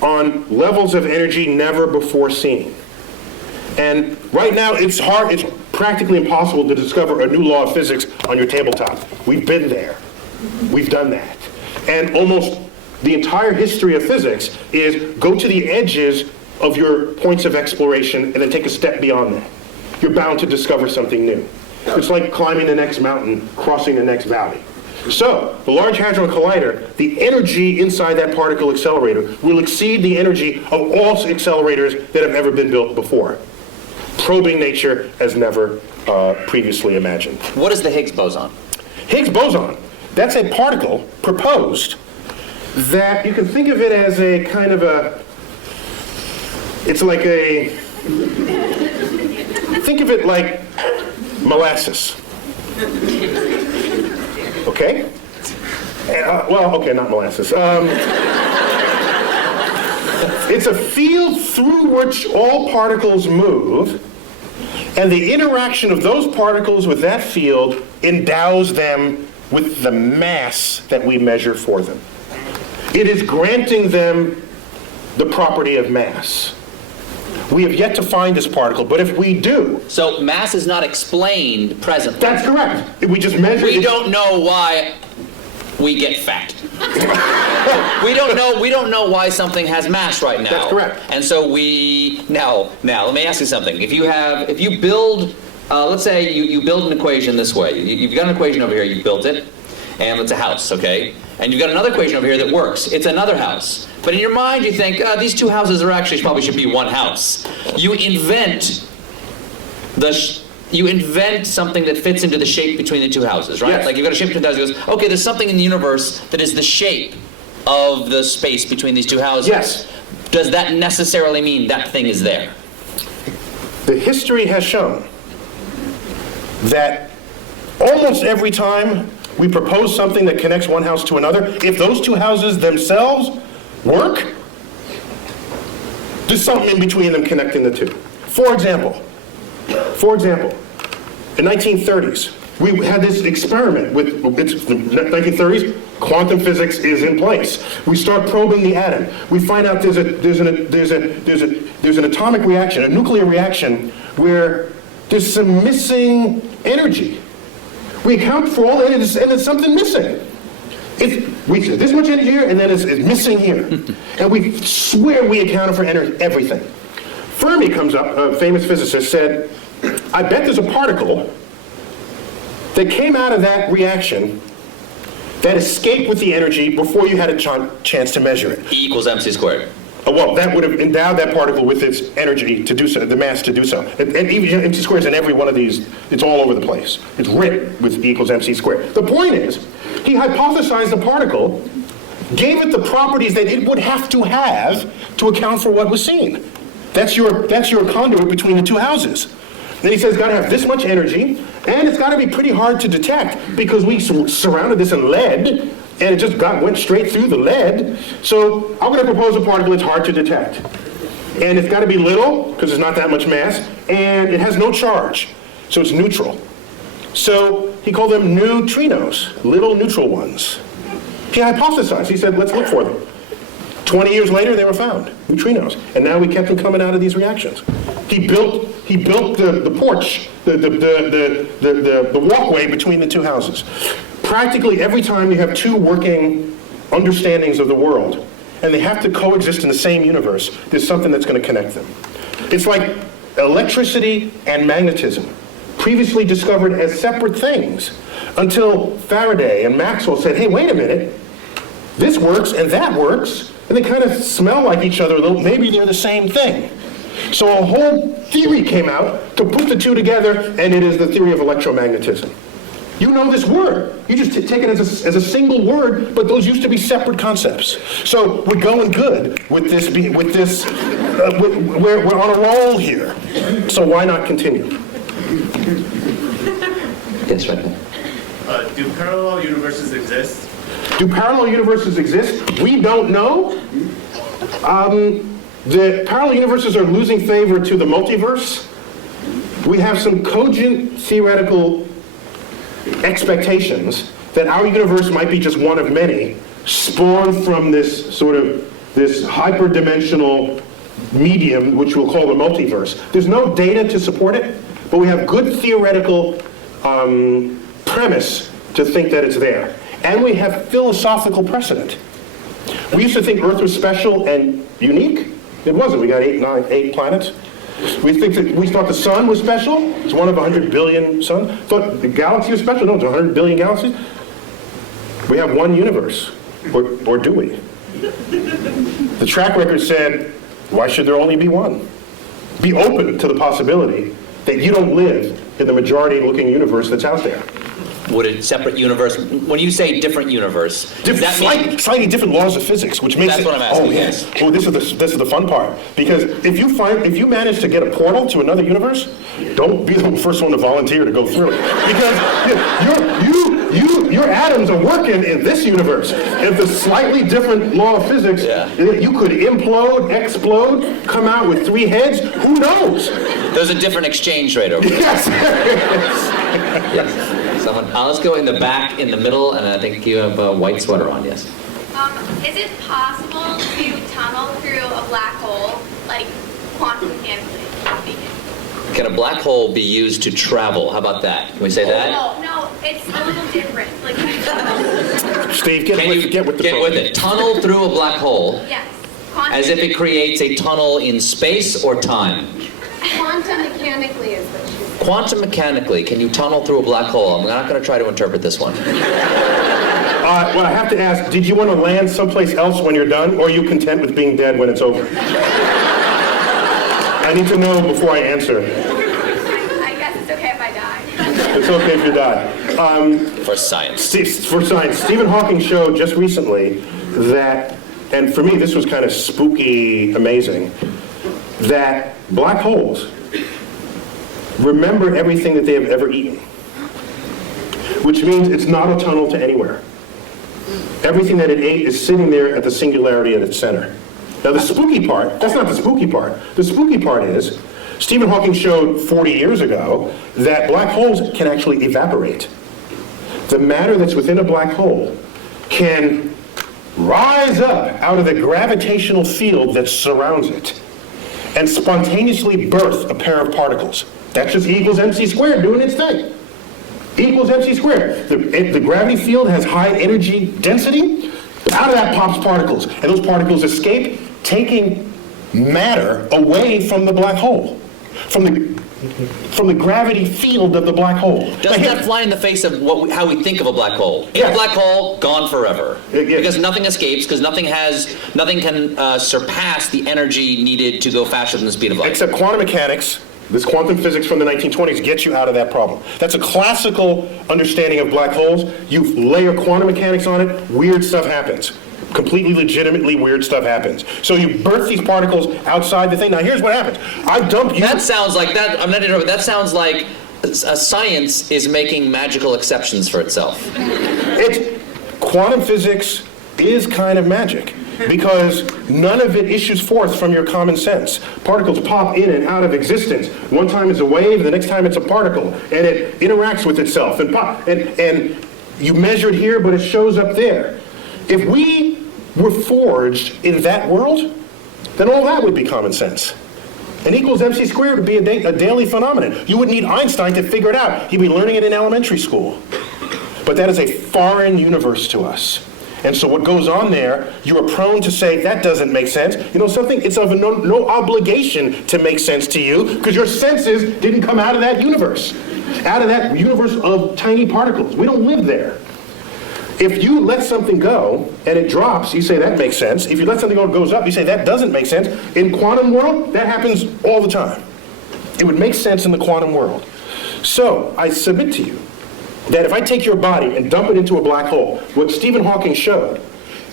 on levels of energy never before seen. And right now, it's practically impossible to discover a new law of physics on your tabletop. We've been there. We've done that. And almost the entire history of physics is go to the edges of your points of exploration and then take a step beyond that. You're bound to discover something new. It's like climbing the next mountain, crossing the next valley. So, the Large Hadron Collider, the energy inside that particle accelerator will exceed the energy of all accelerators that have ever been built before. Probing nature as never previously imagined. What is the Higgs boson? Higgs boson, that's a particle proposed that you can think of it as a kind of think of it like molasses. Okay? Okay, not molasses. It's a field through which all particles move, and the interaction of those particles with that field endows them with the mass that we measure for them. It is granting them the property of mass. We have yet to find this particle, but if we do... So mass is not explained presently. That's correct. We just measure... We don't know why we get fat. we don't know why something has mass right now. That's correct. And so now let me ask you something. If you build, let's say you build an equation this way. You've got an equation over here, you built it, and it's a house, okay? And you've got another equation over here that works. It's another house. But in your mind, you think, these two houses probably should be one house. You invent something that fits into the shape between the two houses, right? Yes. Like you've got a shape between the two houses. It goes, okay, there's something in the universe that is the shape of the space between these two houses. Yes. Does that necessarily mean that thing is there? The history has shown that almost every time We propose something that connects one house to another. If those two houses themselves work, there's something in between them connecting the two. For example, in 1930s, we had this experiment with, it's the 1930s, quantum physics is in place. We start probing the atom. We find out there's an atomic reaction, a nuclear reaction, where there's some missing energy. We account for all that, and there's something missing. We say this much energy here, and then it's missing here. And we swear we accounted for everything. Fermi comes up, a famous physicist, said, I bet there's a particle that came out of that reaction that escaped with the energy before you had a chance to measure it. E equals mc squared. Well, that would have endowed that particle with its energy to do so, the mass to do so. And even MC squared is in every one of these, it's all over the place. It's written with E equals MC squared. The point is, he hypothesized the particle, gave it the properties that it would have to account for what was seen. That's your conduit between the two houses. Then he says it's got to have this much energy, and it's got to be pretty hard to detect because we surrounded this in lead, and it just went straight through the lead. So I'm going to propose a particle that's hard to detect. And it's got to be little, because there's not that much mass, and it has no charge, so it's neutral. So he called them neutrinos, little neutral ones. He hypothesized. He said, let's look for them. 20 years later, they were found, neutrinos. And now we kept them coming out of these reactions. He built the porch, the walkway between the two houses. Practically every time you have two working understandings of the world, and they have to coexist in the same universe, there's something that's going to connect them. It's like electricity and magnetism, previously discovered as separate things, until Faraday and Maxwell said, hey, wait a minute, this works and that works, and they kind of smell like each other a little, maybe they're the same thing. So a whole theory came out to put the two together, and it is the theory of electromagnetism. You know this word. You just take it as a single word, but those used to be separate concepts. So we're going good with this. We're on a roll here. So why not continue? Yes, right there. Do parallel universes exist? Do parallel universes exist? We don't know. The parallel universes are losing favor to the multiverse. We have some cogent theoretical expectations that our universe might be just one of many, spawned from this hyperdimensional medium, which we'll call the multiverse. There's no data to support it, but we have good theoretical premise to think that it's there. And we have philosophical precedent. We used to think Earth was special and unique. It wasn't. We got 8 planets. We thought the sun was special. It's one of 100 billion suns. Thought the galaxy was special. No, it's 100 billion galaxies. We have one universe, or do we? The track record said, why should there only be one? Be open to the possibility that you don't live in the majority-looking universe that's out there. Would a separate universe, when you say different universe, does that mean... Slightly different laws of physics, which makes That's what I'm asking, yes. This is the fun part. Because if you manage to get a portal to another universe, don't be the first one to volunteer to go through it. Because your atoms are working in this universe. If the slightly different law of physics, you could implode, explode, come out with 3 heads, who knows? There's a different exchange rate over there. Yes. Yes. Someone, let's go in the back, in the middle, and I think you have a white sweater on, yes. Is it possible to tunnel through a black hole, like quantum mechanically speaking? Can a black hole be used to travel? How about that? Can we say that? No, it's a little different. Like, Steve, get with it. Tunnel through a black hole. Yes. As if it creates a tunnel in space or time. Quantum mechanically is what she's saying. Quantum mechanically, can you tunnel through a black hole? I'm not going to try to interpret this one. Well, I have to ask, did you want to land someplace else when you're done, or are you content with being dead when it's over? I need to know before I answer. I guess it's okay if I die. It's okay if you die. For science. For science. Stephen Hawking showed just recently that, and for me this was kind of spooky amazing, that black holes remember everything that they have ever eaten. which means it's not a tunnel to anywhere. Everything that it ate is sitting there at the singularity at its center. Now the spooky part, that's not the spooky part. The spooky part is, Stephen Hawking showed 40 years ago that black holes can actually evaporate. The matter that's within a black hole can rise up out of the gravitational field that surrounds it and spontaneously birth a pair of particles. That's just E equals mc squared doing its thing. E equals mc squared. The gravity field has high energy density. Out of that pops particles. And those particles escape, taking matter away from the black hole. From the gravity field of the black hole. Doesn't that fly in the face of how we think of a black hole? In a black hole, gone forever. Because nothing escapes, because nothing can surpass the energy needed to go faster than the speed of light. Except quantum mechanics, this quantum physics from the 1920s gets you out of that problem. That's a classical understanding of black holes. You layer quantum mechanics on it, weird stuff happens. Completely legitimately weird stuff happens. So you birth these particles outside the thing. Now here's what happens. I dump you. That sounds like that. I'm not interrupting. That sounds like science is making magical exceptions for itself. Quantum physics is kind of magic because none of it issues forth from your common sense. Particles pop in and out of existence. One time it's a wave, the next time it's a particle, and it interacts with itself and you measure it here, but it shows up there. If we were forged in that world, then all that would be common sense. An equals mc squared would be a daily phenomenon. You wouldn't need Einstein to figure it out. You'd be learning it in elementary school. But that is a foreign universe to us. And so what goes on there, you are prone to say, that doesn't make sense. You know something? It's of no obligation to make sense to you because your senses didn't come out of that universe. Out of that universe of tiny particles. We don't live there. If you let something go and it drops, you say that makes sense. If you let something go and it goes up, you say that doesn't make sense. In quantum world, that happens all the time. It would make sense in the quantum world. So I submit to you that if I take your body and dump it into a black hole, what Stephen Hawking showed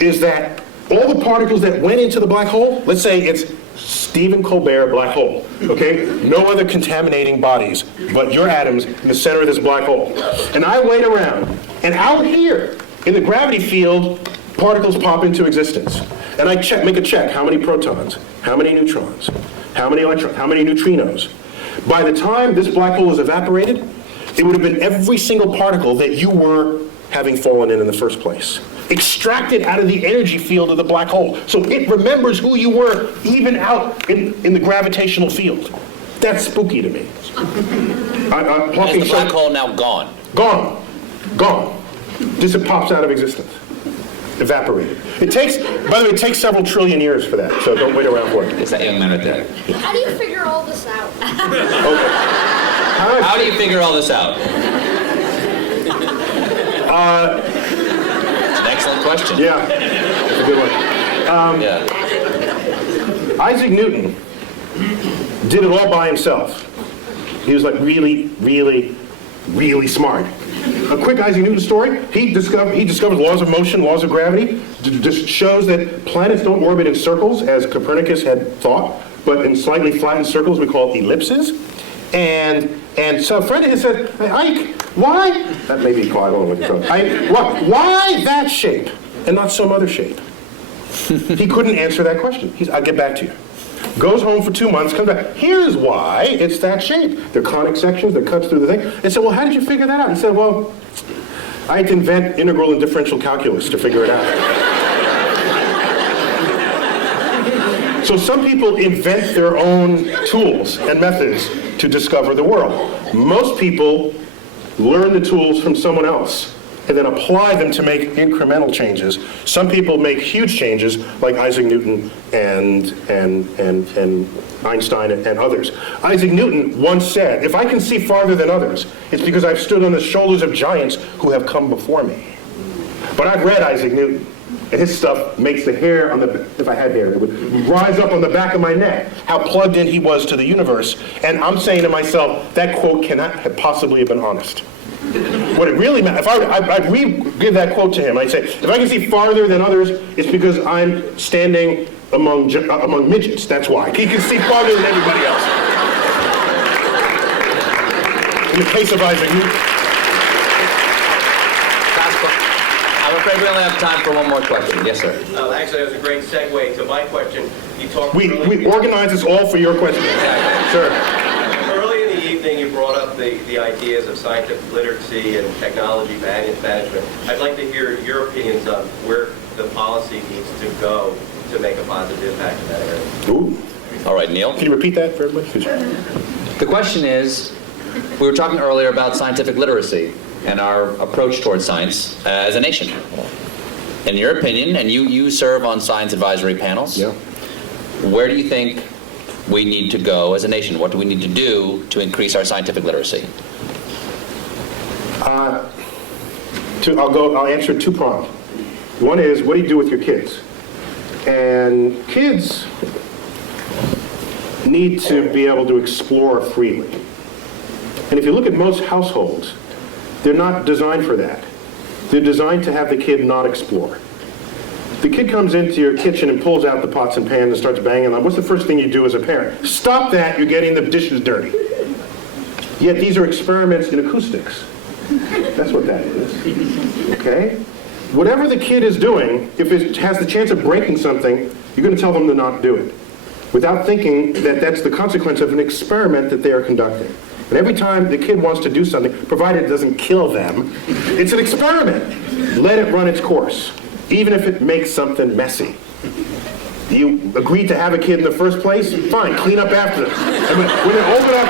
is that all the particles that went into the black hole, let's say it's Stephen Colbert black hole, okay? No other contaminating bodies but your atoms in the center of this black hole. And I wait around, and out here, in the gravity field, particles pop into existence. And I make a check. How many protons? How many neutrons? How many electrons? How many neutrinos? By the time this black hole is evaporated, it would have been every single particle that you were having fallen in the first place. Extracted out of the energy field of the black hole. So it remembers who you were even out in the gravitational field. That's spooky to me. Is the black hole now gone? Gone. Gone. Just it pops out of existence. Evaporated. It takes, by the way, it takes several trillion years for that, so don't wait around for it. It's that young man right there. How do you figure all this out? Okay. How do you figure all this out? It's an excellent question. Yeah, it's a good one. Isaac Newton did it all by himself. He was like really, really, really smart. A quick Isaac Newton story. He discovered laws of motion, laws of gravity. Just shows that planets don't orbit in circles, as Copernicus had thought, but in slightly flattened circles we call ellipses. And so a friend of his said, hey, Ike, why? That may be quiet. I don't know what why that shape and not some other shape? He couldn't answer that question. I'll get back to you. Goes home for 2 months, comes back. Here's why it's that shape. They're conic sections that cuts through the thing. And said, well, how did you figure that out? He said, well, I had to invent integral and differential calculus to figure it out. So some people invent their own tools and methods to discover the world. Most people learn the tools from someone else and then apply them to make incremental changes. Some people make huge changes, like Isaac Newton and Einstein and others. Isaac Newton once said, if I can see farther than others, it's because I've stood on the shoulders of giants who have come before me. But I've read Isaac Newton, and his stuff makes the hair on the, if I had hair, it would rise up on the back of my neck, how plugged in he was to the universe. And I'm saying to myself, that quote cannot have possibly have been honest. What it really meant, if I'd re-give that quote to him, I'd say, if I can see farther than others, it's because I'm standing among midgets, that's why. He can see farther than everybody else. In the case of Isaac Newton. afraid we only have time for one more question. Yes, sir. Actually, that was a great segue to my question. You talked We organize this all for your question. Sure. early in the evening, you brought up the ideas of scientific literacy and technology management. I'd like to hear your opinions on where the policy needs to go to make a positive impact in that area. Ooh. All right, Neil. Can you repeat that for everybody? The question is, we were talking earlier about scientific literacy and our approach towards science as a nation. In your opinion, and you serve on science advisory panels, Yeah. where do you think we need to go as a nation? What do we need to do to increase our scientific literacy? I'll answer two-pronged. One is, what do you do with your kids? And kids need to be able to explore freely. And if you look at most households, they're not designed for that. They're designed to have the kid not explore. The kid comes into your kitchen and pulls out the pots and pans and starts banging on. What's the first thing you do as a parent? Stop that, you're getting the dishes dirty. Yet these are experiments in acoustics. That's what that is. Okay? Whatever the kid is doing, if it has the chance of breaking something, you're going to tell them to not do it, without thinking that that's the consequence of an experiment that they are conducting. And every time the kid wants to do something, provided it doesn't kill them, it's an experiment. Let it run its course, even if it makes something messy. You agreed to have a kid in the first place? Fine, clean up after them. And when they open up...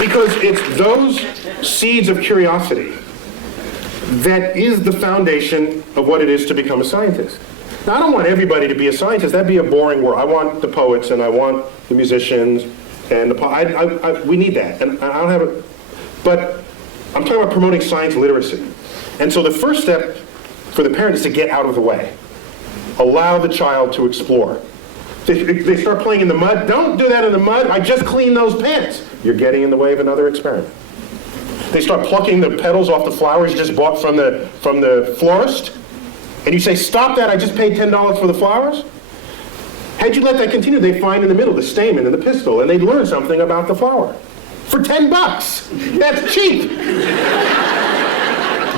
Because it's those seeds of curiosity that is the foundation of what it is to become a scientist. Now, I don't want everybody to be a scientist. That'd be a boring world. I want the poets, and I want the musicians, and we need that. And I don't have it. But I'm talking about promoting science literacy. And so the first step for the parent is to get out of the way. Allow the child to explore. They start playing in the mud. Don't do that in the mud. I just cleaned those pants. You're getting in the way of another experiment. They start plucking the petals off the flowers you just bought from the florist. And you say, stop that, I just paid $10 for the flowers. Had you let that continue, they'd find in the middle the stamen and the pistil, and they'd learn something about the flower. For $10. That's cheap.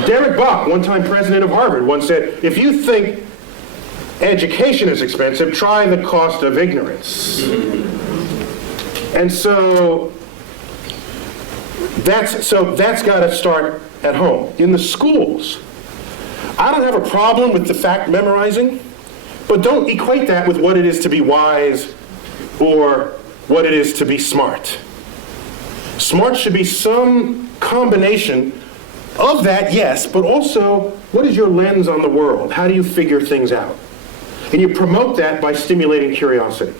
Derek Bach, one-time president of Harvard, once said, if you think education is expensive, try the cost of ignorance. And so that's got to start at home. In the schools, I don't have a problem with the fact memorizing, but don't equate that with what it is to be wise or what it is to be smart. Smart should be some combination of that, yes, but also, what is your lens on the world? How do you figure things out? And you promote that by stimulating curiosity.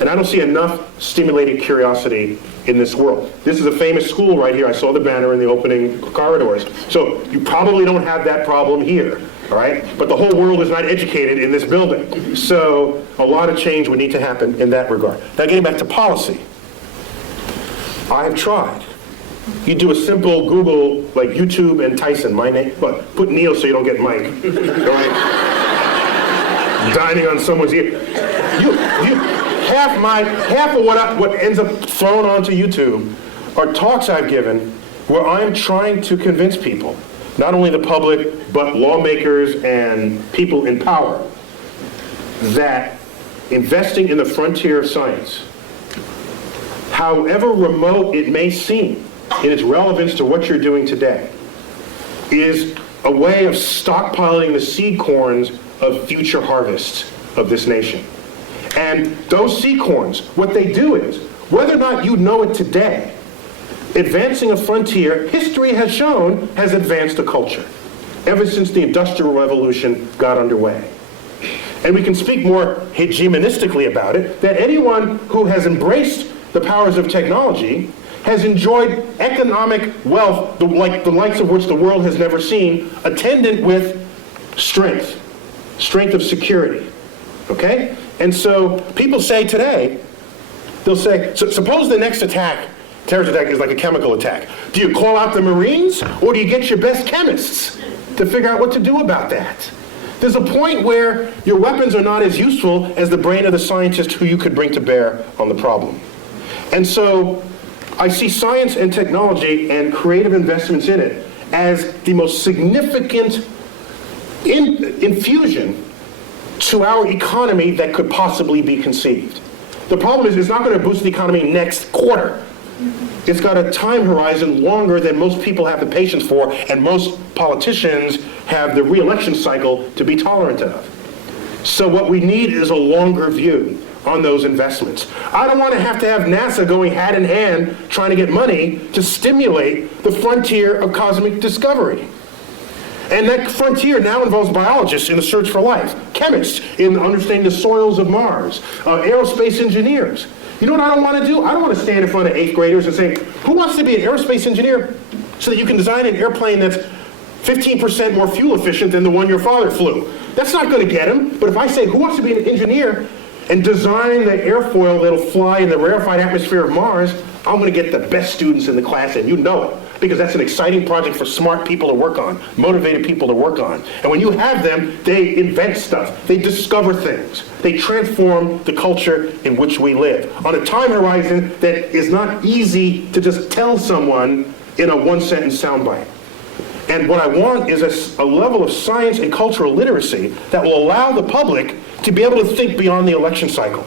And I don't see enough stimulating curiosity in this world. This is a famous school right here. I saw the banner in the opening corridors. So you probably don't have that problem here, all right? But the whole world is not educated in this building. So a lot of change would need to happen in that regard. Now getting back to policy. I have tried. You do a simple Google, like YouTube and Tyson, my name, but put Neil so you don't get Mike, all right? Dining on someone's ear. Half of what ends up thrown onto YouTube are talks I've given where I'm trying to convince people, not only the public, but lawmakers and people in power, that investing in the frontier of science, however remote it may seem in its relevance to what you're doing today, is a way of stockpiling the seed corns of future harvests of this nation. And those seed corns, what they do is, whether or not you know it today, advancing a frontier, history has shown, has advanced a culture ever since the Industrial Revolution got underway. And we can speak more hegemonistically about it, that anyone who has embraced the powers of technology has enjoyed economic wealth, the likes of which the world has never seen, attendant with strength of security, okay? And so people say today, they'll say, so suppose the next terrorist attack is like a chemical attack. Do you call out the Marines, or do you get your best chemists to figure out what to do about that? There's a point where your weapons are not as useful as the brain of the scientist who you could bring to bear on the problem. And so I see science and technology and creative investments in it as the most significant infusion to our economy that could possibly be conceived. The problem is it's not going to boost the economy next quarter. It's got a time horizon longer than most people have the patience for, and most politicians have the re-election cycle to be tolerant of. So what we need is a longer view on those investments. I don't want to have NASA going hand in hand trying to get money to stimulate the frontier of cosmic discovery. And that frontier now involves biologists in the search for life, chemists in understanding the soils of Mars, aerospace engineers. You know what I don't want to do? I don't want to stand in front of 8th graders and say, who wants to be an aerospace engineer so that you can design an airplane that's 15% more fuel efficient than the one your father flew? That's not going to get him. But if I say, who wants to be an engineer and design the airfoil that'll fly in the rarefied atmosphere of Mars, I'm going to get the best students in the class, and you know it. Because that's an exciting project for smart people to work on, motivated people to work on. And when you have them, they invent stuff. They discover things. They transform the culture in which we live on a time horizon that is not easy to just tell someone in a one-sentence soundbite. And what I want is a level of science and cultural literacy that will allow the public to be able to think beyond the election cycle,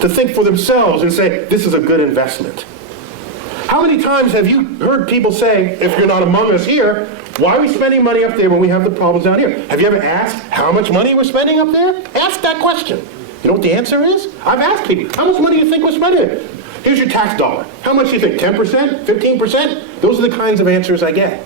to think for themselves and say, this is a good investment. How many times have you heard people say, if you're not among us here, why are we spending money up there when we have the problems down here? Have you ever asked how much money we're spending up there? Ask that question. You know what the answer is? I've asked people, how much money do you think we're spending? Here's your tax dollar. How much do you think? 10%? 15%? Those are the kinds of answers I get.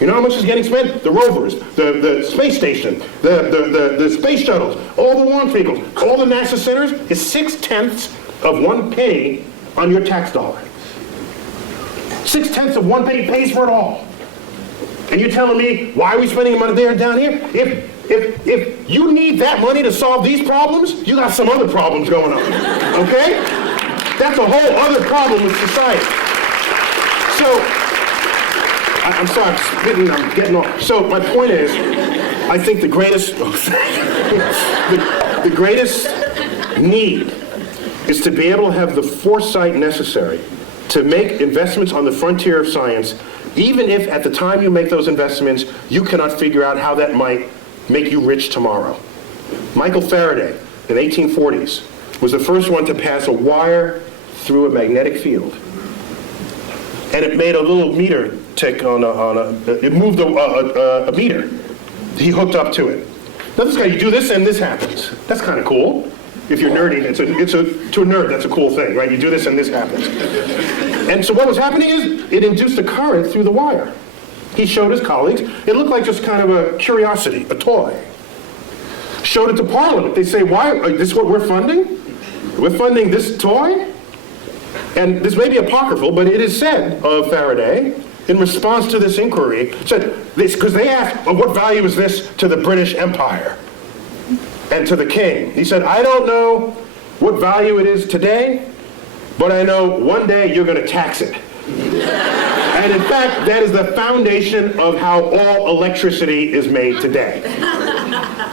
You know how much is getting spent? The rovers, the space station, the space shuttles, all the launch vehicles, all the NASA centers is 6/10 of 1 penny on your tax dollar. 6/10 of 1 penny pays for it all. And you're telling me, why are we spending money there and down here? If you need that money to solve these problems, you got some other problems going on, okay? That's a whole other problem with society. So, I'm sorry, I'm getting off. So my point is, I think the greatest, the greatest need is to be able to have the foresight necessary to make investments on the frontier of science, even if at the time you make those investments, you cannot figure out how that might make you rich tomorrow. Michael Faraday, in the 1840s, was the first one to pass a wire through a magnetic field. And it made a little meter tick it moved a meter. He hooked up to it. Now this guy, you do this and this happens. That's kind of cool. If you're nerdy, to a nerd, that's a cool thing, right? You do this and this happens. And so what was happening is, it induced a current through the wire. He showed his colleagues. It looked like just kind of a curiosity, a toy. Showed it to Parliament. They say, why, is this what we're funding? We're funding this toy? And this may be apocryphal, but it is said of Faraday, in response to this inquiry, said this, because they asked, well, what value is this to the British Empire and to the king? He said, I don't know what value it is today, but I know one day you're going to tax it. And in fact, that is the foundation of how all electricity is made today.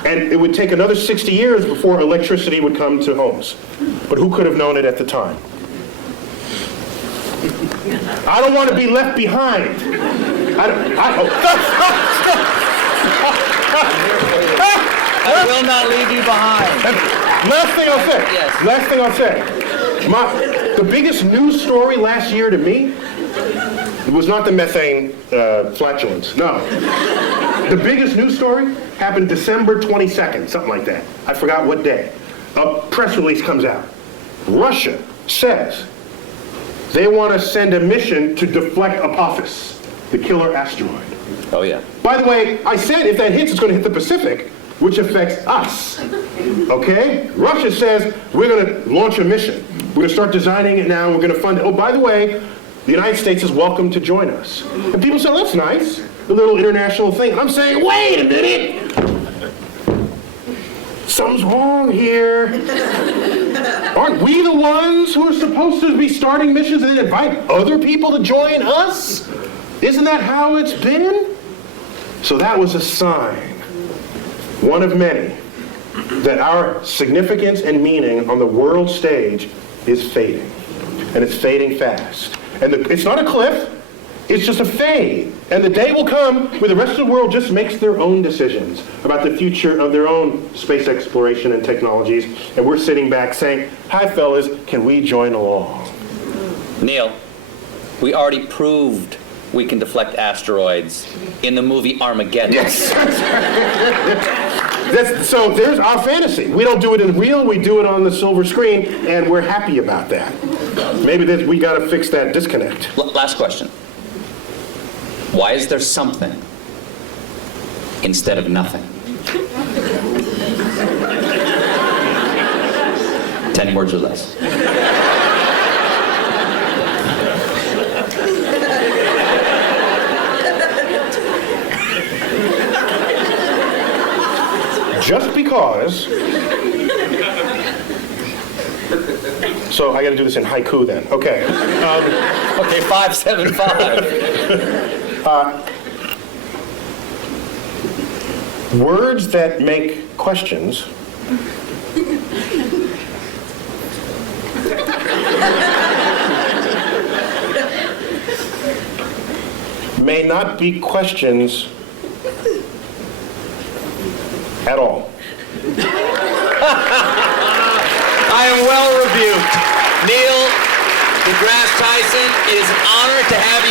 And it would take another 60 years before electricity would come to homes. But who could have known it at the time? I don't want to be left behind. I will not leave you behind. Last thing I'll say. Yes. Last thing I'll say. The biggest news story last year to me, it was not the methane flatulence. No. The biggest news story happened December 22nd, something like that. I forgot what day. A press release comes out. Russia says they want to send a mission to deflect Apophis, the killer asteroid. Oh, yeah. By the way, I said if that hits, it's going to hit the Pacific, which affects us. Okay? Russia says we're going to launch a mission. We're going to start designing it now. We're going to fund it. Oh, by the way, the United States is welcome to join us. And people say, that's nice, a little international thing. I'm saying, wait a minute. Something's wrong here. Aren't we the ones who are supposed to be starting missions and then invite other people to join us? Isn't that how it's been? So that was a sign, one of many, that our significance and meaning on the world stage is fading. And it's fading fast. And it's not a cliff, it's just a fade. And the day will come where the rest of the world just makes their own decisions about the future of their own space exploration and technologies. And we're sitting back saying, hi fellas, can we join along? Neil, we already proved we can deflect asteroids in the movie Armageddon. Yes. So there's our fantasy. We don't do it in real, we do it on the silver screen, and we're happy about that. Maybe we got to fix that disconnect. Last question. Why is there something instead of nothing? 10 words or less. Just because. So I got to do this in haiku then. Okay. Okay, 575. Words that make questions may not be questions at all. I am well rebuked. Neil deGrasse Tyson, it is an honor to have